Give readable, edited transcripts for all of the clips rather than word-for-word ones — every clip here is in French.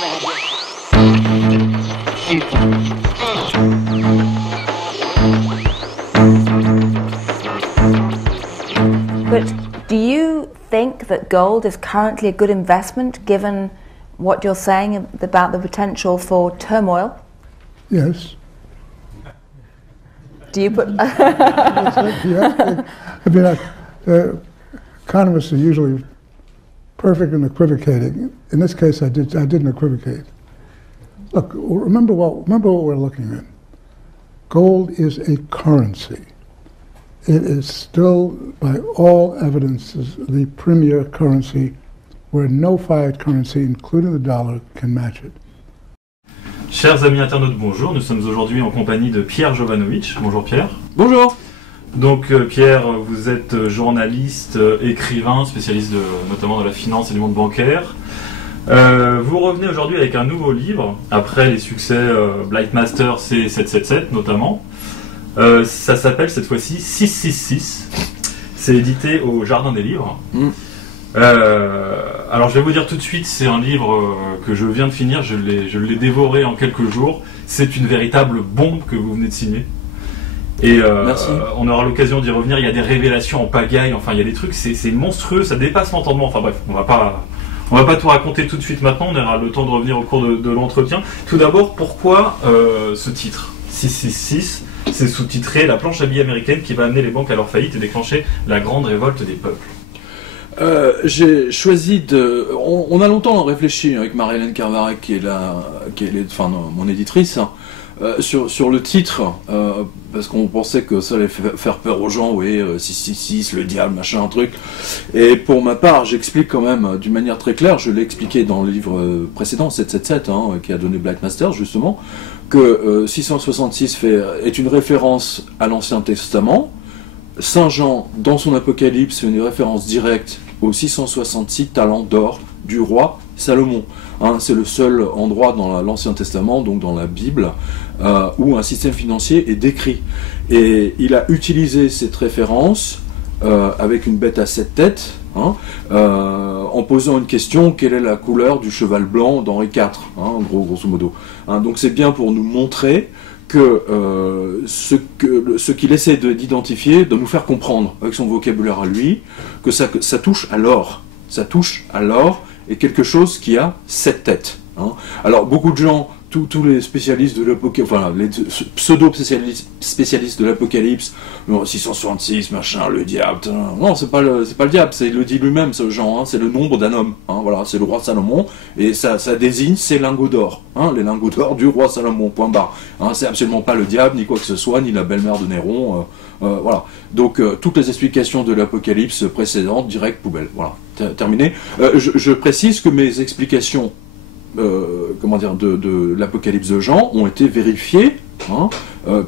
But do you think that gold is currently a good investment given what you're saying about the potential for turmoil? Yes. Do you put... Yeah. I mean, economists are usually perfect in equivocating. In this case, I didn't equivocate. Look, remember what we're looking at. Gold is a currency. It is still, by all evidences, the premier currency where no fiat currency, including the dollar, can match it. Chers amis internautes, bonjour. Nous sommes aujourd'hui en compagnie de Pierre Jovanovic. Bonjour Pierre. Bonjour. Donc Pierre, vous êtes journaliste, écrivain, spécialiste notamment de la finance et du monde bancaire. Vous revenez aujourd'hui avec un nouveau livre, après les succès Blightmaster C777 notamment. Ça s'appelle cette fois-ci 666. C'est édité au Jardin des Livres. Alors je vais vous dire tout de suite, c'est un livre que je viens de finir, je l'ai dévoré en quelques jours. C'est une véritable bombe que vous venez de signer. Et on aura l'occasion d'y revenir. Il y a des révélations en pagaille, enfin il y a des trucs, c'est monstrueux, ça dépasse l'entendement. Enfin bref, on va pas tout raconter tout de suite maintenant, on aura le temps de revenir au cours de l'entretien. Tout d'abord, pourquoi ce titre 666? C'est sous-titré La planche à billets américaine qui va amener les banques à leur faillite et déclencher la grande révolte des peuples. J'ai choisi de... On a longtemps réfléchi avec Marie-Hélène Carvarec, qui est mon éditrice, sur le titre, parce qu'on pensait que ça allait faire peur aux gens, oui, 666, le diable, machin, un truc. Et pour ma part, j'explique quand même d'une manière très claire, je l'ai expliqué dans le livre précédent, 777, qui a donné Blightmaster, justement, que 666 est une référence à l'Ancien Testament. Saint Jean, dans son Apocalypse, fait une référence directe aux 666 talents d'or du roi Salomon. C'est le seul endroit dans l'Ancien Testament, donc dans la Bible, où un système financier est décrit. Et il a utilisé cette référence avec une bête à 7 têtes, en posant une question: quelle est la couleur du cheval blanc d'Henri IV, grosso modo. Donc c'est bien pour nous montrer que ce qu'il essaie d'identifier, de nous faire comprendre avec son vocabulaire à lui, que ça touche à l'or. Ça touche à l'or et quelque chose qui a 7 têtes. Alors beaucoup de gens, tous les spécialistes de l'Apocalypse, enfin les pseudo-spécialistes de l'Apocalypse, 666, machin, le diable, non, c'est pas le diable, c'est, il le dit lui-même, ce Jean, c'est le nombre d'un homme, voilà, c'est le roi Salomon, et ça désigne ses lingots d'or, les lingots d'or du roi Salomon, point barre. C'est absolument pas le diable, ni quoi que ce soit, ni la belle-mère de Néron, voilà. Donc toutes les explications de l'Apocalypse précédente, direct poubelle, voilà, terminé. Je précise que mes explications de l'Apocalypse de Jean ont été vérifiées,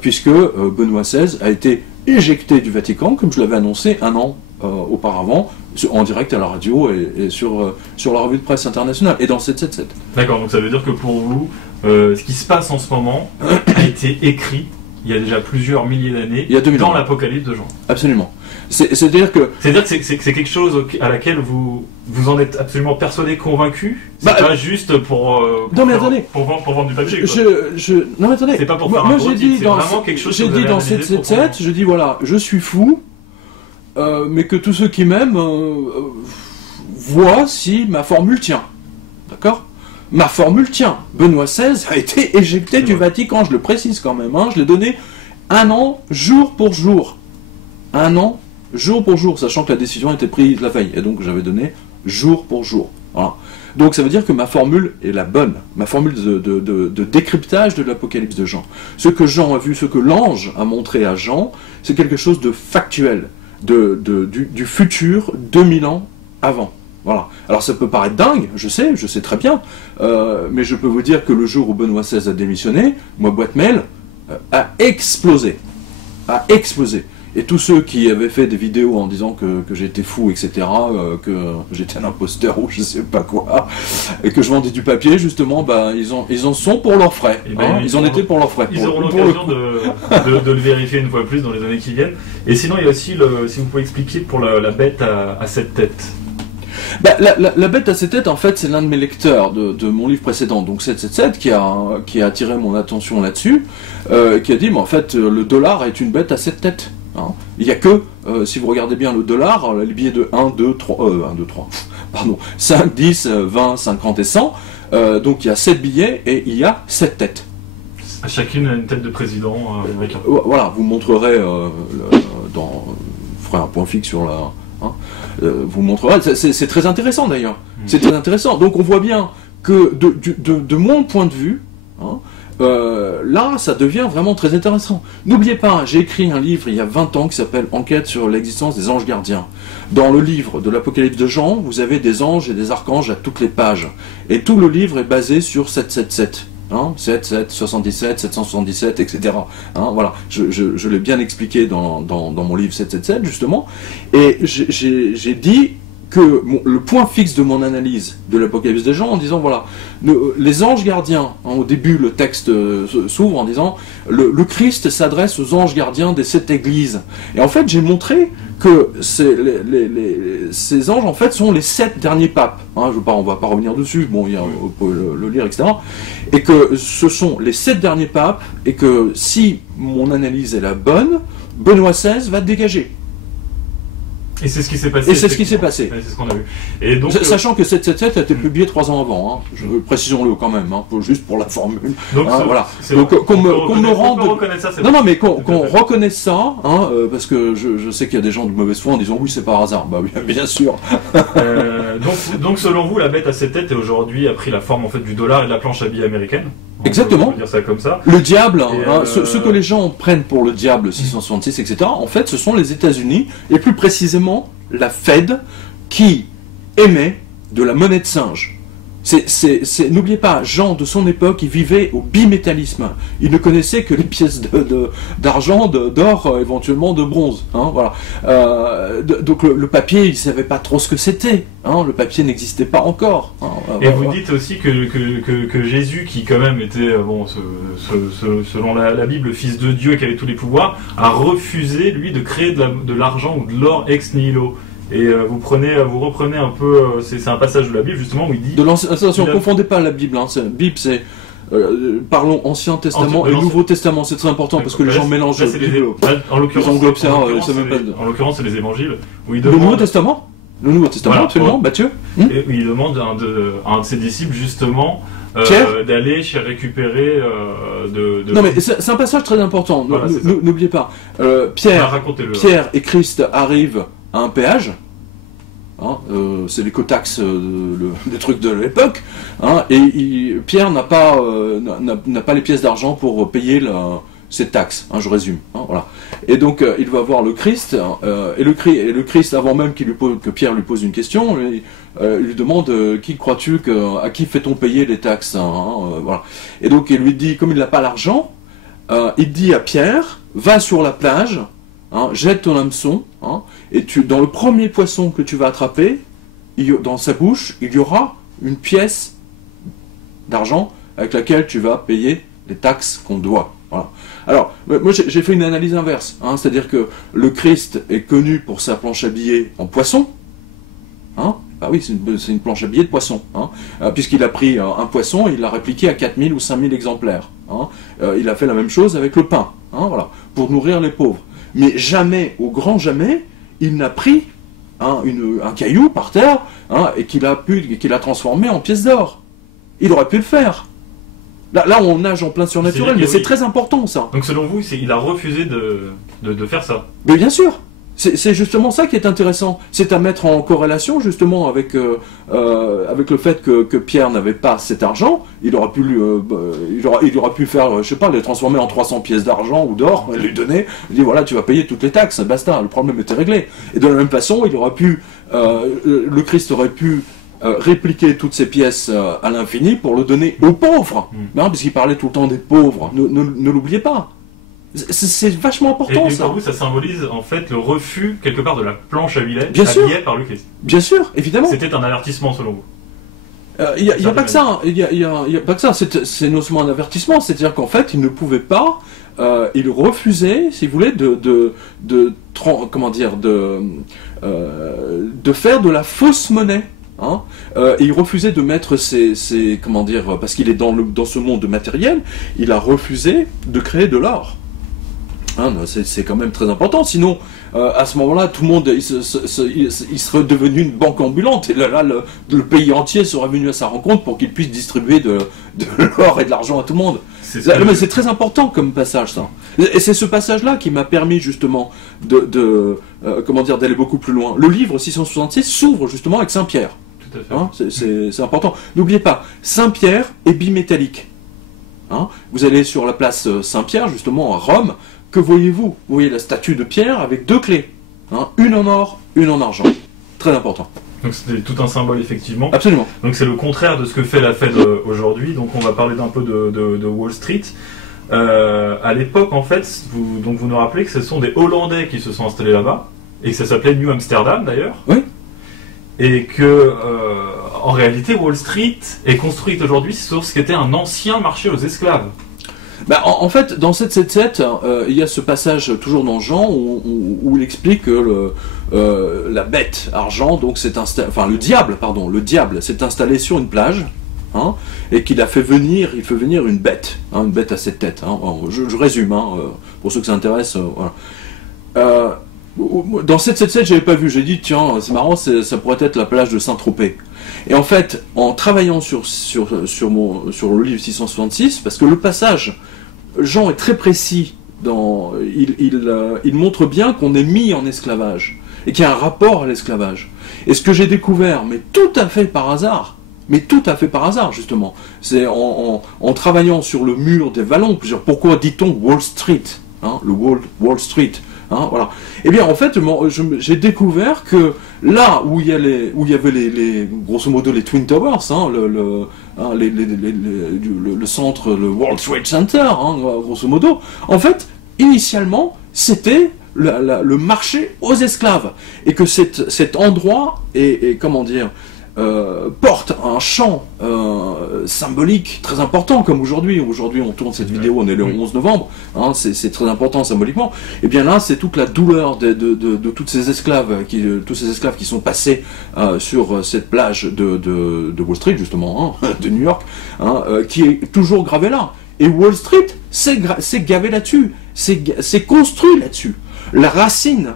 puisque Benoît XVI a été éjecté du Vatican, comme je l'avais annoncé un an auparavant, en direct à la radio et sur la revue de presse internationale, et dans 777. D'accord, donc ça veut dire que pour vous, ce qui se passe en ce moment a été écrit il y a déjà plusieurs milliers d'années dans l'Apocalypse de Jean. Absolument. C'est-à-dire que c'est quelque chose à laquelle vous en êtes absolument persuadé, convaincu. C'est pas juste pour vendre du papier. Non mais attendez. C'est pas pour faire un gros titre, c'est vraiment quelque chose. J'ai dit dans 777, je dis voilà, je suis fou, mais que tous ceux qui m'aiment voient si ma formule tient. D'accord ? Ma formule tient. Benoît XVI a été éjecté du Vatican, je le précise quand même. Je l'ai donné un an, jour pour jour. Un an, jour pour jour, sachant que la décision était prise la veille. Et donc j'avais donné jour pour jour. Voilà. Donc ça veut dire que ma formule est la bonne. Ma formule de décryptage de l'Apocalypse de Jean. Ce que Jean a vu, ce que l'ange a montré à Jean, c'est quelque chose de factuel, du futur 2000 ans avant. Voilà. Alors ça peut paraître dingue, je sais très bien, mais je peux vous dire que le jour où Benoît XVI a démissionné, ma boîte mail a explosé. Et tous ceux qui avaient fait des vidéos en disant que j'étais fou, etc., que j'étais un imposteur ou je sais pas quoi, et que je vendais du papier, justement, ils en sont pour leurs frais. Ils en étaient pour leurs frais. Ils auront l'occasion de le vérifier une fois plus dans les années qui viennent. Et sinon, il y a aussi, si vous pouvez expliquer, pour la bête à 7 têtes. La bête à 7 têtes, en fait, c'est l'un de mes lecteurs de mon livre précédent, donc 777, qui a attiré mon attention là-dessus, qui a dit, mais en fait, le dollar est une bête à 7 têtes. Hein. Il n'y a que, si vous regardez bien le dollar, les billets de 1, 2, 3, pardon, 5, 10, 20, 50 et 100, donc il y a 7 billets et il y a 7 têtes. Chacune a une tête de président américain. Voilà, vous montrerez, vous ferez un point fixe sur la... Hein, vous montrerez, c'est très intéressant d'ailleurs, c'est très intéressant. Donc on voit bien que de mon point de vue, hein, là ça devient vraiment très intéressant. N'oubliez pas, j'ai écrit un livre il y a 20 ans qui s'appelle Enquête sur l'existence des anges gardiens. Dans le livre de l'Apocalypse de Jean, vous avez des anges et des archanges à toutes les pages. Et tout le livre est basé sur 777. Hein, 7, 7, 77, 777, etc. Hein, voilà, je l'ai bien expliqué dans mon livre 777, justement. Et j'ai dit que le point fixe de mon analyse de l'Apocalypse des Jean, en disant, voilà, les anges gardiens, hein, au début le texte s'ouvre en disant, le Christ s'adresse aux anges gardiens des 7 églises. Et en fait, j'ai montré que ces anges, en fait, sont les 7 derniers papes. Hein, on va pas revenir dessus, bon, vous pouvez le lire, etc. Et que ce sont les 7 derniers papes, et que si mon analyse est la bonne, Benoît XVI va dégager. Et c'est ce qui s'est passé. Et c'est ce qui s'est passé. C'est ce qu'on a vu. Et donc, sachant que 777 a été publié 3 ans avant, hein. Précisons-le quand même, hein, juste pour la formule. Donc, hein, voilà. Donc qu'on me rende. Non, mais qu'on reconnaisse ça, hein, parce que je sais qu'il y a des gens de mauvaise foi en disant oui, c'est par hasard. Bah oui, bien sûr. Donc selon vous, la bête à 7 têtes aujourd'hui a pris la forme en fait du dollar et de la planche à billets américaine. Exactement. On peut dire ça comme ça. Le diable, hein, ce que les gens prennent pour le diable 666, etc., en fait, ce sont les États-Unis, et plus précisément la Fed, qui émet de la monnaie de singe. N'oubliez pas, Jean, de son époque, il vivait au bimétallisme. Il ne connaissait que les pièces d'argent, d'or, éventuellement de bronze. Hein, voilà. Donc le papier, il ne savait pas trop ce que c'était. Hein, le papier n'existait pas encore. Hein, et vous dites aussi que Jésus, qui quand même était, selon la Bible, le fils de Dieu qui avait tous les pouvoirs, a refusé, lui, de créer de l'argent ou de l'or ex nihilo. Et vous reprenez un peu, c'est un passage de la Bible justement où il dit... Attention, ne confondez pas la Bible, hein, Bible c'est... parlons Ancien Testament et Nouveau Testament, c'est très important parce que les gens mélangent. En l'occurrence, c'est les évangiles. Où il demande... Le Nouveau Testament, voilà, absolument, Matthieu. Et il demande à un de ses disciples justement d'aller récupérer Non mais c'est un passage très important, voilà, n'oubliez pas. Pierre et Christ arrivent à un péage. Hein, c'est les cotax des trucs de l'époque, hein, et Pierre n'a pas les pièces d'argent pour payer cette taxe, hein, je résume, hein, voilà. Et donc il va voir le Christ, et le Christ, avant même que Pierre lui pose une question, il lui demande qui crois-tu à qui fait-on payer les taxes, hein, voilà. Et donc il lui dit, comme il n'a pas l'argent, il dit à Pierre, va sur la plage, hein, jette ton hameçon, hein, et dans le premier poisson que tu vas attraper, dans sa bouche, il y aura une pièce d'argent avec laquelle tu vas payer les taxes qu'on doit. Voilà. Alors, moi j'ai fait une analyse inverse, hein, c'est-à-dire que le Christ est connu pour sa planche à billets en poisson. Hein, bah oui, c'est une planche à billets de poisson, hein, puisqu'il a pris un poisson et il l'a répliqué à 4000 ou 5000 exemplaires. Hein. Il a fait la même chose avec le pain, hein, voilà, pour nourrir les pauvres. Mais jamais, au grand jamais, il n'a pris un caillou par terre, hein, et qu'il a transformé en pièce d'or. Il aurait pu le faire. Là on nage en plein surnaturel, mais c'est très important ça. Donc selon vous, il a refusé de faire ça. Mais bien sûr. C'est justement ça qui est intéressant. C'est à mettre en corrélation justement avec le fait que Pierre n'avait pas cet argent. Il aurait pu faire, je sais pas, les transformer en 300 pièces d'argent ou d'or, et lui donner. Il dit voilà, tu vas payer toutes les taxes, basta. Le problème était réglé. Et de la même façon, le Christ aurait pu répliquer toutes ces pièces à l'infini pour le donner aux pauvres. Non, parce qu'il parlait tout le temps des pauvres. Ne l'oubliez pas. C'est vachement important, ça. Et pour vous, ça symbolise en fait le refus, quelque part, de la planche à billets habillée par le Christ. Bien sûr, évidemment. C'était un avertissement, selon vous. Il n'y a pas que ça. Il y a pas que ça. C'est non seulement un avertissement, c'est-à-dire qu'en fait, il ne pouvait pas, il refusait, si vous voulez, de faire de la fausse monnaie. Hein, et il refusait de mettre comment dire, parce qu'il est dans ce monde matériel, il a refusé de créer de l'or. Hein, c'est quand même très important. Sinon, à ce moment-là, tout le monde, il serait devenu une banque ambulante. Et là, le pays entier serait venu à sa rencontre pour qu'il puisse distribuer de l'or et de l'argent à tout le monde. Mais c'est très important comme passage, ça. Et c'est ce passage-là qui m'a permis justement comment dire, d'aller beaucoup plus loin. Le livre 666 s'ouvre justement avec Saint-Pierre. Tout à fait. Hein, c'est important. N'oubliez pas, Saint-Pierre est bimétallique. Hein, vous allez sur la place Saint-Pierre, justement à Rome. Que voyez-vous? Vous voyez la statue de Pierre avec 2 clés. Hein, une en or, une en argent. Très important. Donc c'était tout un symbole, effectivement. Absolument. Donc c'est le contraire de ce que fait la Fed aujourd'hui. Donc on va parler d'un peu de Wall Street. À l'époque, en fait, vous nous rappelez que ce sont des Hollandais qui se sont installés là-bas, et que ça s'appelait New Amsterdam d'ailleurs. Oui. Et que, en réalité, Wall Street est construite aujourd'hui sur ce qui était un ancien marché aux esclaves. Bah, en fait, dans 777, il y a ce passage toujours dans Jean où il explique que la bête argent, donc le diable s'est installé sur une plage, hein, et qu'il a fait venir, une bête, hein, une bête à 7 têtes. Hein. Je résume, hein, pour ceux que ça intéresse. Voilà. Dans 777, j'avais pas vu. J'ai dit tiens, c'est marrant, ça pourrait être la plage de Saint-Tropez. Et en fait, en travaillant sur le livre 666, parce que le passage, Jean est très précis, il montre bien qu'on est mis en esclavage, et qu'il y a un rapport à l'esclavage. Et ce que j'ai découvert, mais tout à fait par hasard, justement, c'est en travaillant sur le mur des vallons, pourquoi dit-on Wall Street, hein, le Wall Street, hein, voilà. Eh bien, en fait, j'ai découvert que là où il y avait grosso modo les Twin Towers, hein, le centre, le World Trade Center, hein, grosso modo, en fait, initialement, c'était le marché aux esclaves, et que cet endroit est comment dire, porte un champ symbolique très important, comme aujourd'hui. Aujourd'hui, on tourne cette vidéo, on est le 11 novembre, hein, c'est très important symboliquement. Et bien là, c'est toute la douleur de tous ces esclaves qui sont passés sur cette plage de Wall Street, justement, hein, de New York, hein, qui est toujours gravée là. Et Wall Street, c'est gavé là-dessus, c'est construit là-dessus. La racine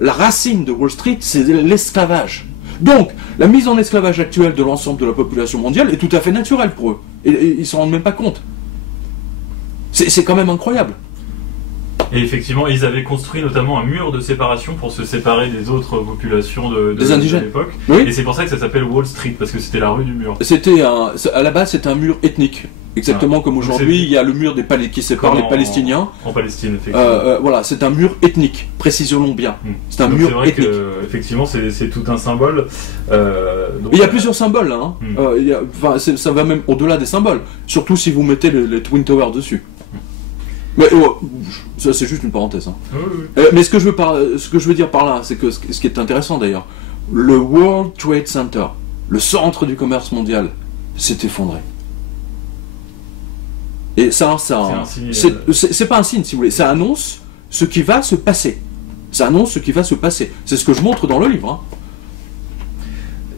de Wall Street, c'est l'esclavage. Donc, la mise en esclavage actuelle de l'ensemble de la population mondiale est tout à fait naturelle pour eux. Et ils s'en rendent même pas compte. C'est quand même incroyable. Et effectivement, ils avaient construit notamment un mur de séparation pour se séparer des autres populations des indigènes de l'époque. Oui. Et c'est pour ça que ça s'appelle Wall Street, parce que c'était la rue du mur. À la base, c'était un mur ethnique. Exactement comme aujourd'hui, il y a le mur qui sépare les Palestiniens. En Palestine, effectivement. Voilà, c'est un mur ethnique, précisons-le bien. C'est un mur ethnique. Effectivement, c'est tout un symbole. Il y a plusieurs symboles, hein. Ça va même au-delà des symboles, surtout si vous mettez les Twin Towers dessus. Mais ça, c'est juste une parenthèse. Hein. Oui. Mais ce que je veux dire par là, c'est que ce qui est intéressant d'ailleurs, le World Trade Center, le centre du commerce mondial, s'est effondré. Et ça c'est pas un signe, si vous voulez. Ça annonce ce qui va se passer. C'est ce que je montre dans le livre.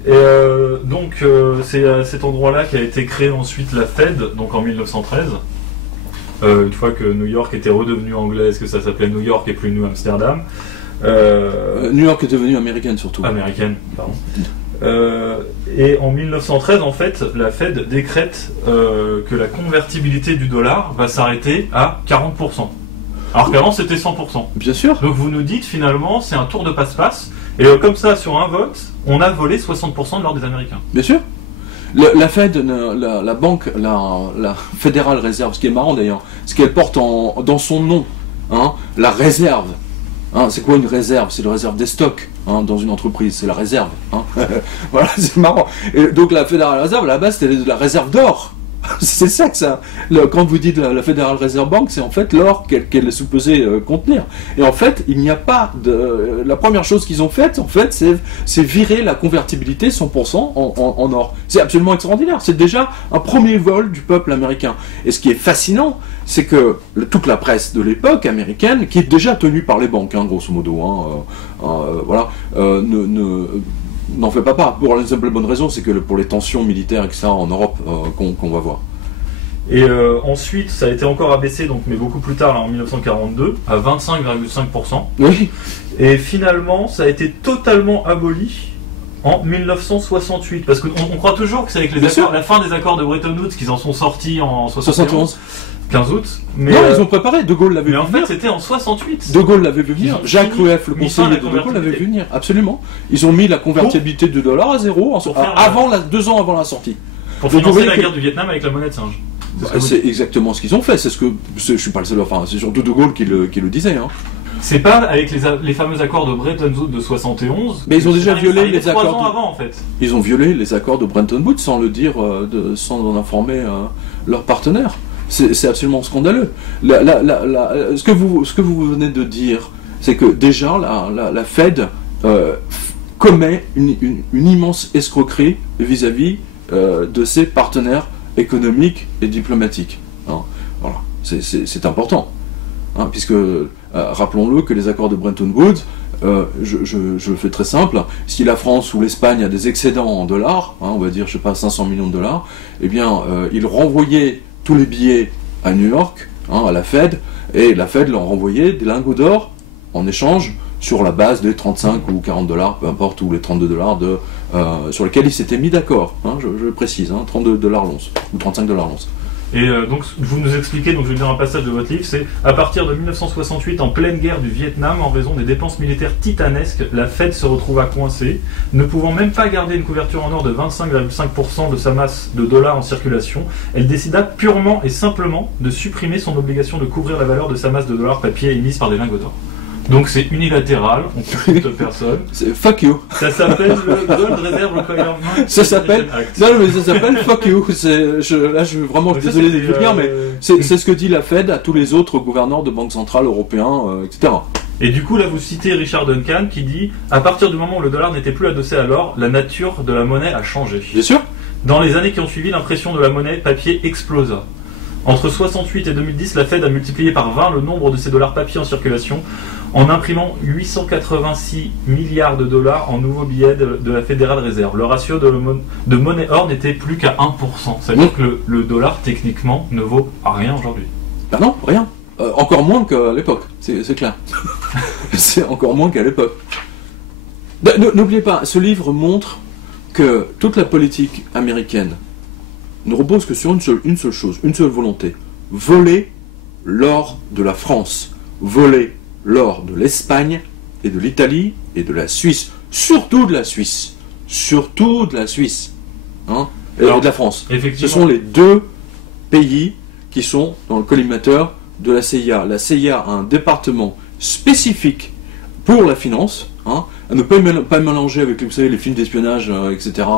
Hein. Et donc, c'est à cet endroit-là qu'a été créée ensuite la Fed, donc en 1913. Une fois que New York était redevenue anglaise, que ça s'appelait New York et plus New Amsterdam. New York est devenue américaine surtout. Américaine, pardon. Et en 1913, en fait, la Fed décrète que la convertibilité du dollar va s'arrêter à 40%. Alors qu'avant, c'était 100%. Bien sûr. Donc vous nous dites, finalement, c'est un tour de passe-passe. Et comme ça, sur un vote, on a volé 60% de l'or des Américains. Bien sûr. La Fed, la banque, la Federal Reserve, ce qui est marrant d'ailleurs, ce qu'elle porte dans son nom, hein, la réserve. Hein, c'est quoi une réserve? C'est la réserve des stocks, hein, dans une entreprise, c'est la réserve. Hein. Voilà, c'est marrant. Et donc la Federal Reserve, à la base, c'était la réserve d'or. C'est ça que ça. Quand vous dites la Federal Reserve Bank, c'est en fait l'or qu'elle est supposée contenir. Et en fait, il n'y a pas de. La première chose qu'ils ont faite, en fait, c'est virer la convertibilité 100% en or. C'est absolument extraordinaire. C'est déjà un premier vol du peuple américain. Et ce qui est fascinant, c'est que toute la presse de l'époque américaine, qui est déjà tenue par les banques, hein, grosso modo, hein, voilà, n'en fait pas part. Pour la simple bonne raison, c'est que pour les tensions militaires, etc., en Europe, qu'on va voir. Et ensuite, ça a été encore abaissé, donc, mais beaucoup plus tard, là, en 1942, à 25,5%. Oui. Et finalement, ça a été totalement aboli en 1968. Parce qu'on croit toujours que c'est avec la fin des accords de Bretton Woods qu'ils en sont sortis en 71. 15 août. Mais non, ils ont préparé. De Gaulle l'avait vu venir. Mais en fait, c'était en 68. De Gaulle l'avait vu venir. Jacques Rueff, le conseiller de Gaulle, l'avait vu venir. Absolument. Ils ont mis la convertibilité du dollar à zéro 2 ans avant la sortie. Pour financer la guerre du Vietnam avec la monnaie de singe. C'est exactement ce qu'ils ont fait. Je suis pas le seul. Enfin, c'est surtout De Gaulle qui le disait. Hein. C'est pas avec les fameux accords de Bretton Woods de 71. Mais ils ont déjà violé les accords. 3 ans avant, en fait. Ils ont violé les accords de Bretton Woods sans le dire, sans en informer leurs partenaires. C'est absolument scandaleux. Ce que vous venez de dire, c'est que déjà la Fed commet une immense escroquerie vis-à-vis de ses partenaires économiques et diplomatiques. Hein. Voilà, c'est important, hein, puisque rappelons-le que les accords de Bretton Woods, je le fais très simple, si la France ou l'Espagne a des excédents en dollars, hein, on va dire, je sais pas, 500 millions de dollars, eh bien, ils renvoyaient tous les billets à New York, hein, à la Fed, et la Fed leur renvoyait des lingots d'or en échange sur la base des 35 ou 40 dollars, peu importe, ou les 32 dollars sur lesquels ils s'étaient mis d'accord, hein, je précise, hein, 32 dollars l'once, ou 35 dollars l'once. Et donc, vous nous expliquez, donc je vais lire un passage de votre livre, c'est à partir de 1968, en pleine guerre du Vietnam, en raison des dépenses militaires titanesques, la Fed se retrouva coincée, ne pouvant même pas garder une couverture en or de 25,5% de sa masse de dollars en circulation. Elle décida purement et simplement de supprimer son obligation de couvrir la valeur de sa masse de dollars papier émise par des lingots d'or. Donc c'est unilatéral, on consulte personne. C'est fuck you. Ça s'appelle le Gold Reserve Requirement. Ça s'appelle. Non, mais ça s'appelle fuck you. Là, je suis vraiment désolé de le dire, mais c'est ce que dit la Fed à tous les autres gouverneurs de banques centrales européens, etc. Et du coup, là, vous citez Richard Duncan qui dit à partir du moment où le dollar n'était plus adossé à l'or, la nature de la monnaie a changé. Bien sûr. Dans les années qui ont suivi, l'impression de la monnaie papier explosa. Entre 68 et 2010, la Fed a multiplié par 20 le nombre de ces dollars papier en circulation en imprimant 886 milliards de dollars en nouveaux billets de la Fédérale Réserve. Le ratio de monnaie or n'était plus qu'à 1%. Ça veut dire que le dollar, techniquement, ne vaut rien aujourd'hui. Ben non, rien. Encore moins qu'à l'époque, c'est clair. C'est encore moins qu'à l'époque. N'oubliez pas, ce livre montre que toute la politique américaine ne repose que sur une seule chose, une seule volonté. Voler l'or de la France, voler l'or de l'Espagne et de l'Italie et de la Suisse, surtout de la Suisse, hein, et de la France. Ce sont les deux pays qui sont dans le collimateur de la CIA. La CIA a un département spécifique pour la finance, hein, à ne pas mélanger avec, vous savez, les films d'espionnage, etc.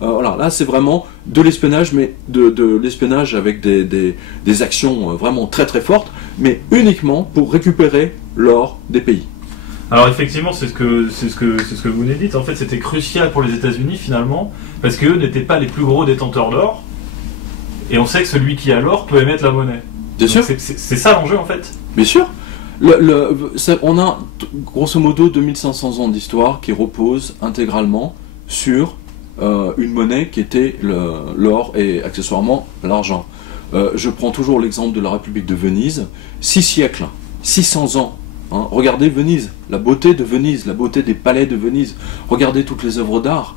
Voilà, là c'est vraiment de l'espionnage, mais de l'espionnage avec des actions vraiment très très fortes, mais uniquement pour récupérer l'or des pays. Alors effectivement, c'est ce que vous nous dites. En fait, c'était crucial pour les États-Unis finalement, parce qu'eux n'étaient pas les plus gros détenteurs d'or, et on sait que celui qui a l'or peut émettre la monnaie. Bien sûr. C'est ça l'enjeu en fait. Bien sûr. On a grosso modo 2500 ans d'histoire qui reposent intégralement sur une monnaie qui était l'or et accessoirement l'argent. Je prends toujours l'exemple de la République de Venise, 6 siècles, 600 ans. Hein. Regardez Venise, la beauté de Venise, la beauté des palais de Venise, regardez toutes les œuvres d'art.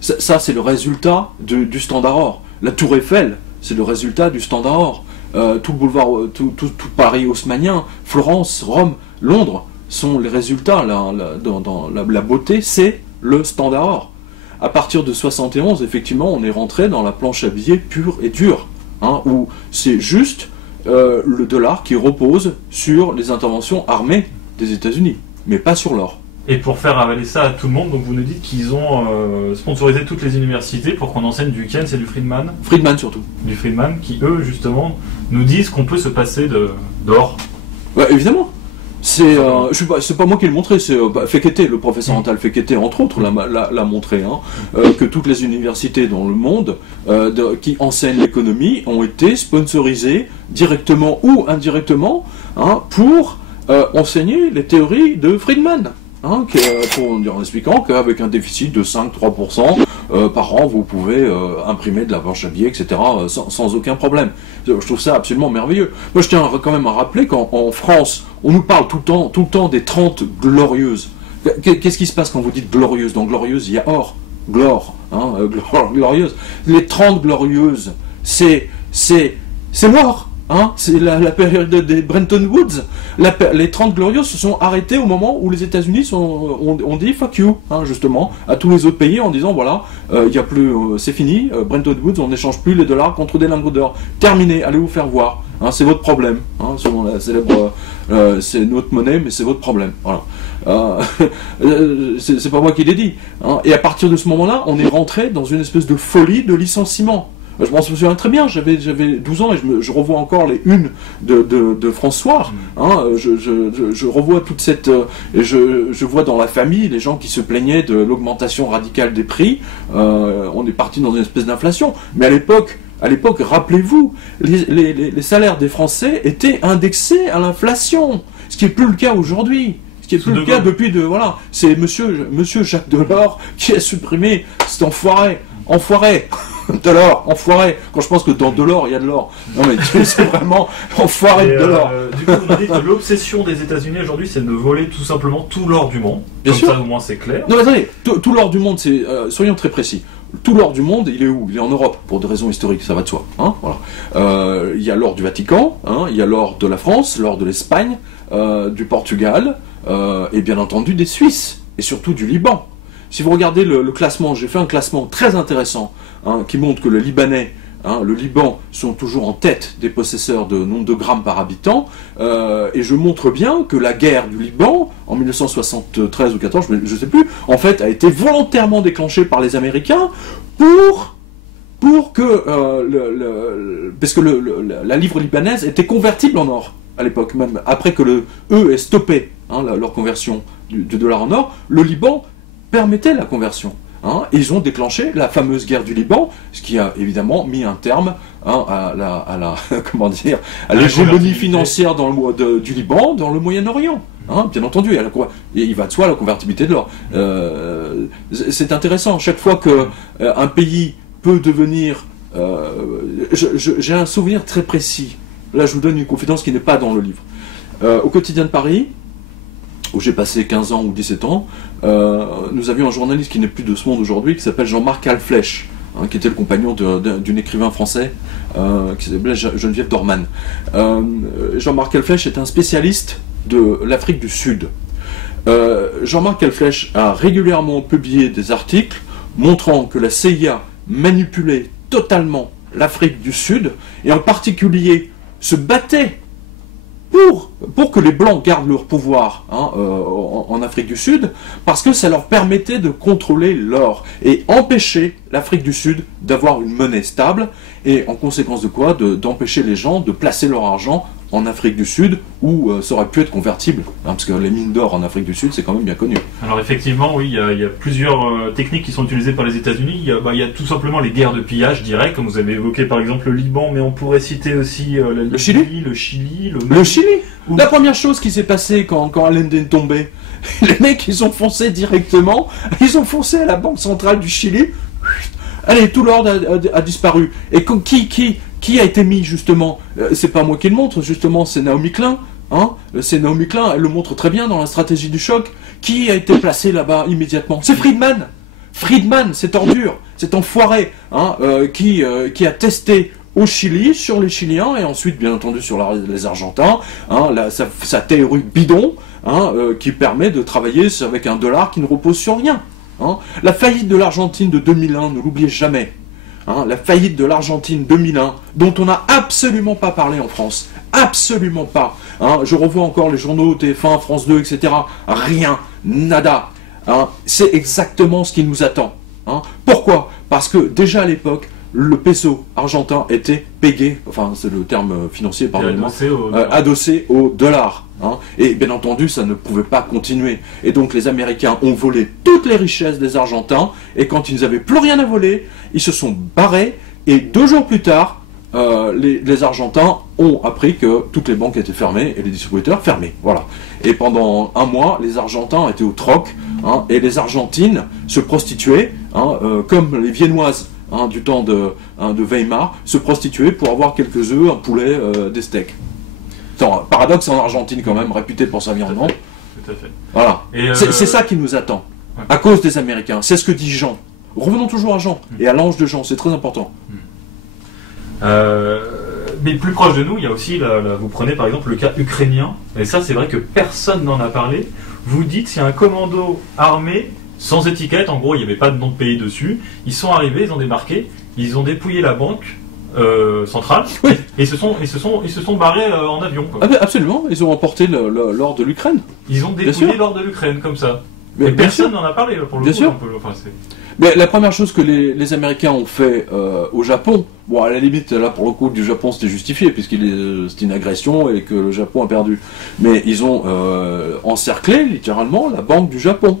Ça c'est le résultat du Standard Or. La Tour Eiffel, c'est le résultat du Standard Or. Tout le boulevard, tout Paris haussmannien, Florence, Rome, Londres sont les résultats. Dans la beauté, c'est le Standard Or. À partir de 71, effectivement, on est rentré dans la planche à billets pure et dure, hein, où c'est juste le dollar qui repose sur les interventions armées des États-Unis, mais pas sur l'or. Et pour faire avaler ça à tout le monde, donc vous nous dites qu'ils ont sponsorisé toutes les universités pour qu'on enseigne du Keynes et du Friedman. Friedman surtout. Du Friedman, qui eux, justement, nous disent qu'on peut se passer d'or. Ouais, évidemment. C'est pas moi qui l'ai montré, c'est Fekete, le professeur Antal Fekete, entre autres, l'a montré, hein, que toutes les universités dans le monde qui enseignent l'économie ont été sponsorisées directement ou indirectement, hein, pour enseigner les théories de Friedman. hein, en expliquant qu'avec un déficit de 5-3% par an, vous pouvez imprimer de la planche à billets, etc., sans aucun problème. Je trouve ça absolument merveilleux. Moi, je tiens quand même à rappeler qu'en France, on nous parle tout le temps des 30 glorieuses. Qu'est-ce qui se passe quand vous dites glorieuse? Dans glorieuse, il y a or, glore, hein, glorieuse. Les 30 glorieuses, c'est mort. Hein, c'est la période des Bretton Woods. Les 30 glorieuses se sont arrêtées au moment où les États-Unis ont dit fuck you, hein, justement, à tous les autres pays en disant voilà, y a plus, c'est fini, Bretton Woods, on n'échange plus les dollars contre des lingots d'or. Terminé, allez vous faire voir. Hein, c'est votre problème. Hein, selon la célèbre, c'est notre monnaie, mais c'est votre problème. Voilà. C'est pas moi qui l'ai dit. Hein, et à partir de ce moment-là, on est rentré dans une espèce de folie de licenciement. Je m'en souviens très bien, j'avais 12 ans et je revois encore les unes de François. Hein, je revois toute cette... je vois dans la famille les gens qui se plaignaient de l'augmentation radicale des prix. On est parti dans une espèce d'inflation. Mais à l'époque, rappelez-vous, les salaires des Français étaient indexés à l'inflation. Ce qui n'est plus le cas aujourd'hui. Ce qui n'est plus le cas depuis voilà. C'est monsieur Jacques Delors qui a supprimé cet enfoiré. Delors, enfoiré. Quand je pense que dans Delors, il y a de l'or. Non mais c'est vraiment enfoiré de Delors. Du coup, on a dit que l'obsession des États-Unis aujourd'hui, c'est de voler tout simplement tout l'or du monde. Bien sûr. Ça, au moins, c'est clair. Non mais attendez, tout l'or du monde, c'est soyons très précis. Tout l'or du monde, il est où? Il est en Europe, pour des raisons historiques, ça va de soi. Hein, voilà. Il y a l'or du Vatican, hein, il y a l'or de la France, l'or de l'Espagne, du Portugal, et bien entendu des Suisses, et surtout du Liban. Si vous regardez le classement, j'ai fait un classement très intéressant, hein, qui montre que le Liban sont toujours en tête des possesseurs de nombre de grammes par habitant, et je montre bien que la guerre du Liban, en 1973 ou 14, je ne sais plus, en fait, a été volontairement déclenchée par les Américains pour que, parce que la livre libanaise était convertible en or à l'époque, même après que eux aient stoppé, hein, leur conversion du dollar en or, le Liban permettait la conversion. Hein, et ils ont déclenché la fameuse guerre du Liban, ce qui a évidemment mis un terme, hein, à la comment dire, à l'hégémonie financière du Liban dans le Moyen-Orient. Hein, bien entendu, il va de soi la convertibilité de l'or. C'est intéressant. Chaque fois que un pays peut devenir, j'ai un souvenir très précis. Là, je vous donne une confidence qui n'est pas dans le livre. Au quotidien de Paris, où j'ai passé 15 ans ou 17 ans, nous avions un journaliste qui n'est plus de ce monde aujourd'hui, qui s'appelle Jean-Marc Alflèche, hein, qui était le compagnon d'une écrivain français, qui s'appelait Geneviève Dorman. Jean-Marc Alflèche est un spécialiste de l'Afrique du Sud. Jean-Marc Alflèche a régulièrement publié des articles montrant que la CIA manipulait totalement l'Afrique du Sud, et en particulier se battait pour que les Blancs gardent leur pouvoir, hein, en Afrique du Sud, parce que ça leur permettait de contrôler l'or et empêcher l'Afrique du Sud d'avoir une monnaie stable, et en conséquence de quoi, d'empêcher les gens de placer leur argent en Afrique du Sud, où ça aurait pu être convertible, hein, parce que les mines d'or en Afrique du Sud, c'est quand même bien connu. Alors effectivement, oui, il y a plusieurs techniques qui sont utilisées par les États-Unis. Il y a tout simplement les guerres de pillage direct, comme vous avez évoqué par exemple le Liban, mais on pourrait citer aussi le Chili. Le Chili. La première chose qui s'est passée quand Allende est tombé, les mecs, ils ont foncé directement, ils ont foncé à la Banque Centrale du Chili, allez, tout l'or a disparu. Et qui a été mis, justement, c'est pas moi qui le montre, justement, c'est Naomi Klein, hein, c'est Naomi Klein, elle le montre très bien dans la stratégie du choc. Qui a été placé là-bas immédiatement? C'est Friedman, cette ordure, cet enfoiré, hein, qui a testé au Chili, sur les Chiliens, et ensuite, bien entendu, sur les Argentins, hein, sa théorie bidon, hein, qui permet de travailler avec un dollar qui ne repose sur rien. Hein. La faillite de l'Argentine de 2001, ne l'oubliez jamais. Hein, la faillite de l'Argentine 2001, dont on n'a absolument pas parlé en France. Absolument pas. Hein, je revois encore les journaux TF1, France 2, etc. Rien. Nada. Hein, c'est exactement ce qui nous attend. Hein. Pourquoi? Parce que déjà à l'époque, le peso argentin était payé, enfin c'est le terme financier, pardonnez-moi, adossé au dollar. Hein. Et bien entendu, ça ne pouvait pas continuer. Et donc les Américains ont volé toutes les richesses des Argentins, et quand ils n'avaient plus rien à voler, ils se sont barrés, et 2 jours plus tard, les Argentins ont appris que toutes les banques étaient fermées et les distributeurs fermés. Voilà. Et pendant un mois, les Argentins étaient au troc, hein, et les Argentines se prostituaient, hein, comme les Viennoises, hein, du temps de Weimar, se prostituaient pour avoir quelques œufs, un poulet, des steaks. Attends, paradoxe en Argentine quand même, réputée pour sa viande, non ? Tout à fait. Voilà. C'est ça qui nous attend, à cause des Américains. C'est ce que dit Jean. Revenons toujours à Jean et à l'ange de Jean, c'est très important. Mais plus proche de nous, il y a aussi, vous prenez par exemple le cas ukrainien, et ça c'est vrai que personne n'en a parlé. Vous dites, c'est un commando armé, sans étiquette, en gros il n'y avait pas de nom de pays dessus, ils sont arrivés, ils ont débarqué, ils ont dépouillé la banque centrale, oui. et ils se sont barrés en avion. Quoi. Absolument, ils ont emporté l'or de l'Ukraine. Ils ont dépouillé l'or de l'Ukraine, comme ça. Mais personne n'en a parlé, pour le bien coup. Sûr. Mais la première chose que les Américains ont fait au Japon, bon à la limite là pour le coup du Japon c'était justifié puisqu'il c'était une agression et que le Japon a perdu, mais ils ont encerclé littéralement la banque du Japon,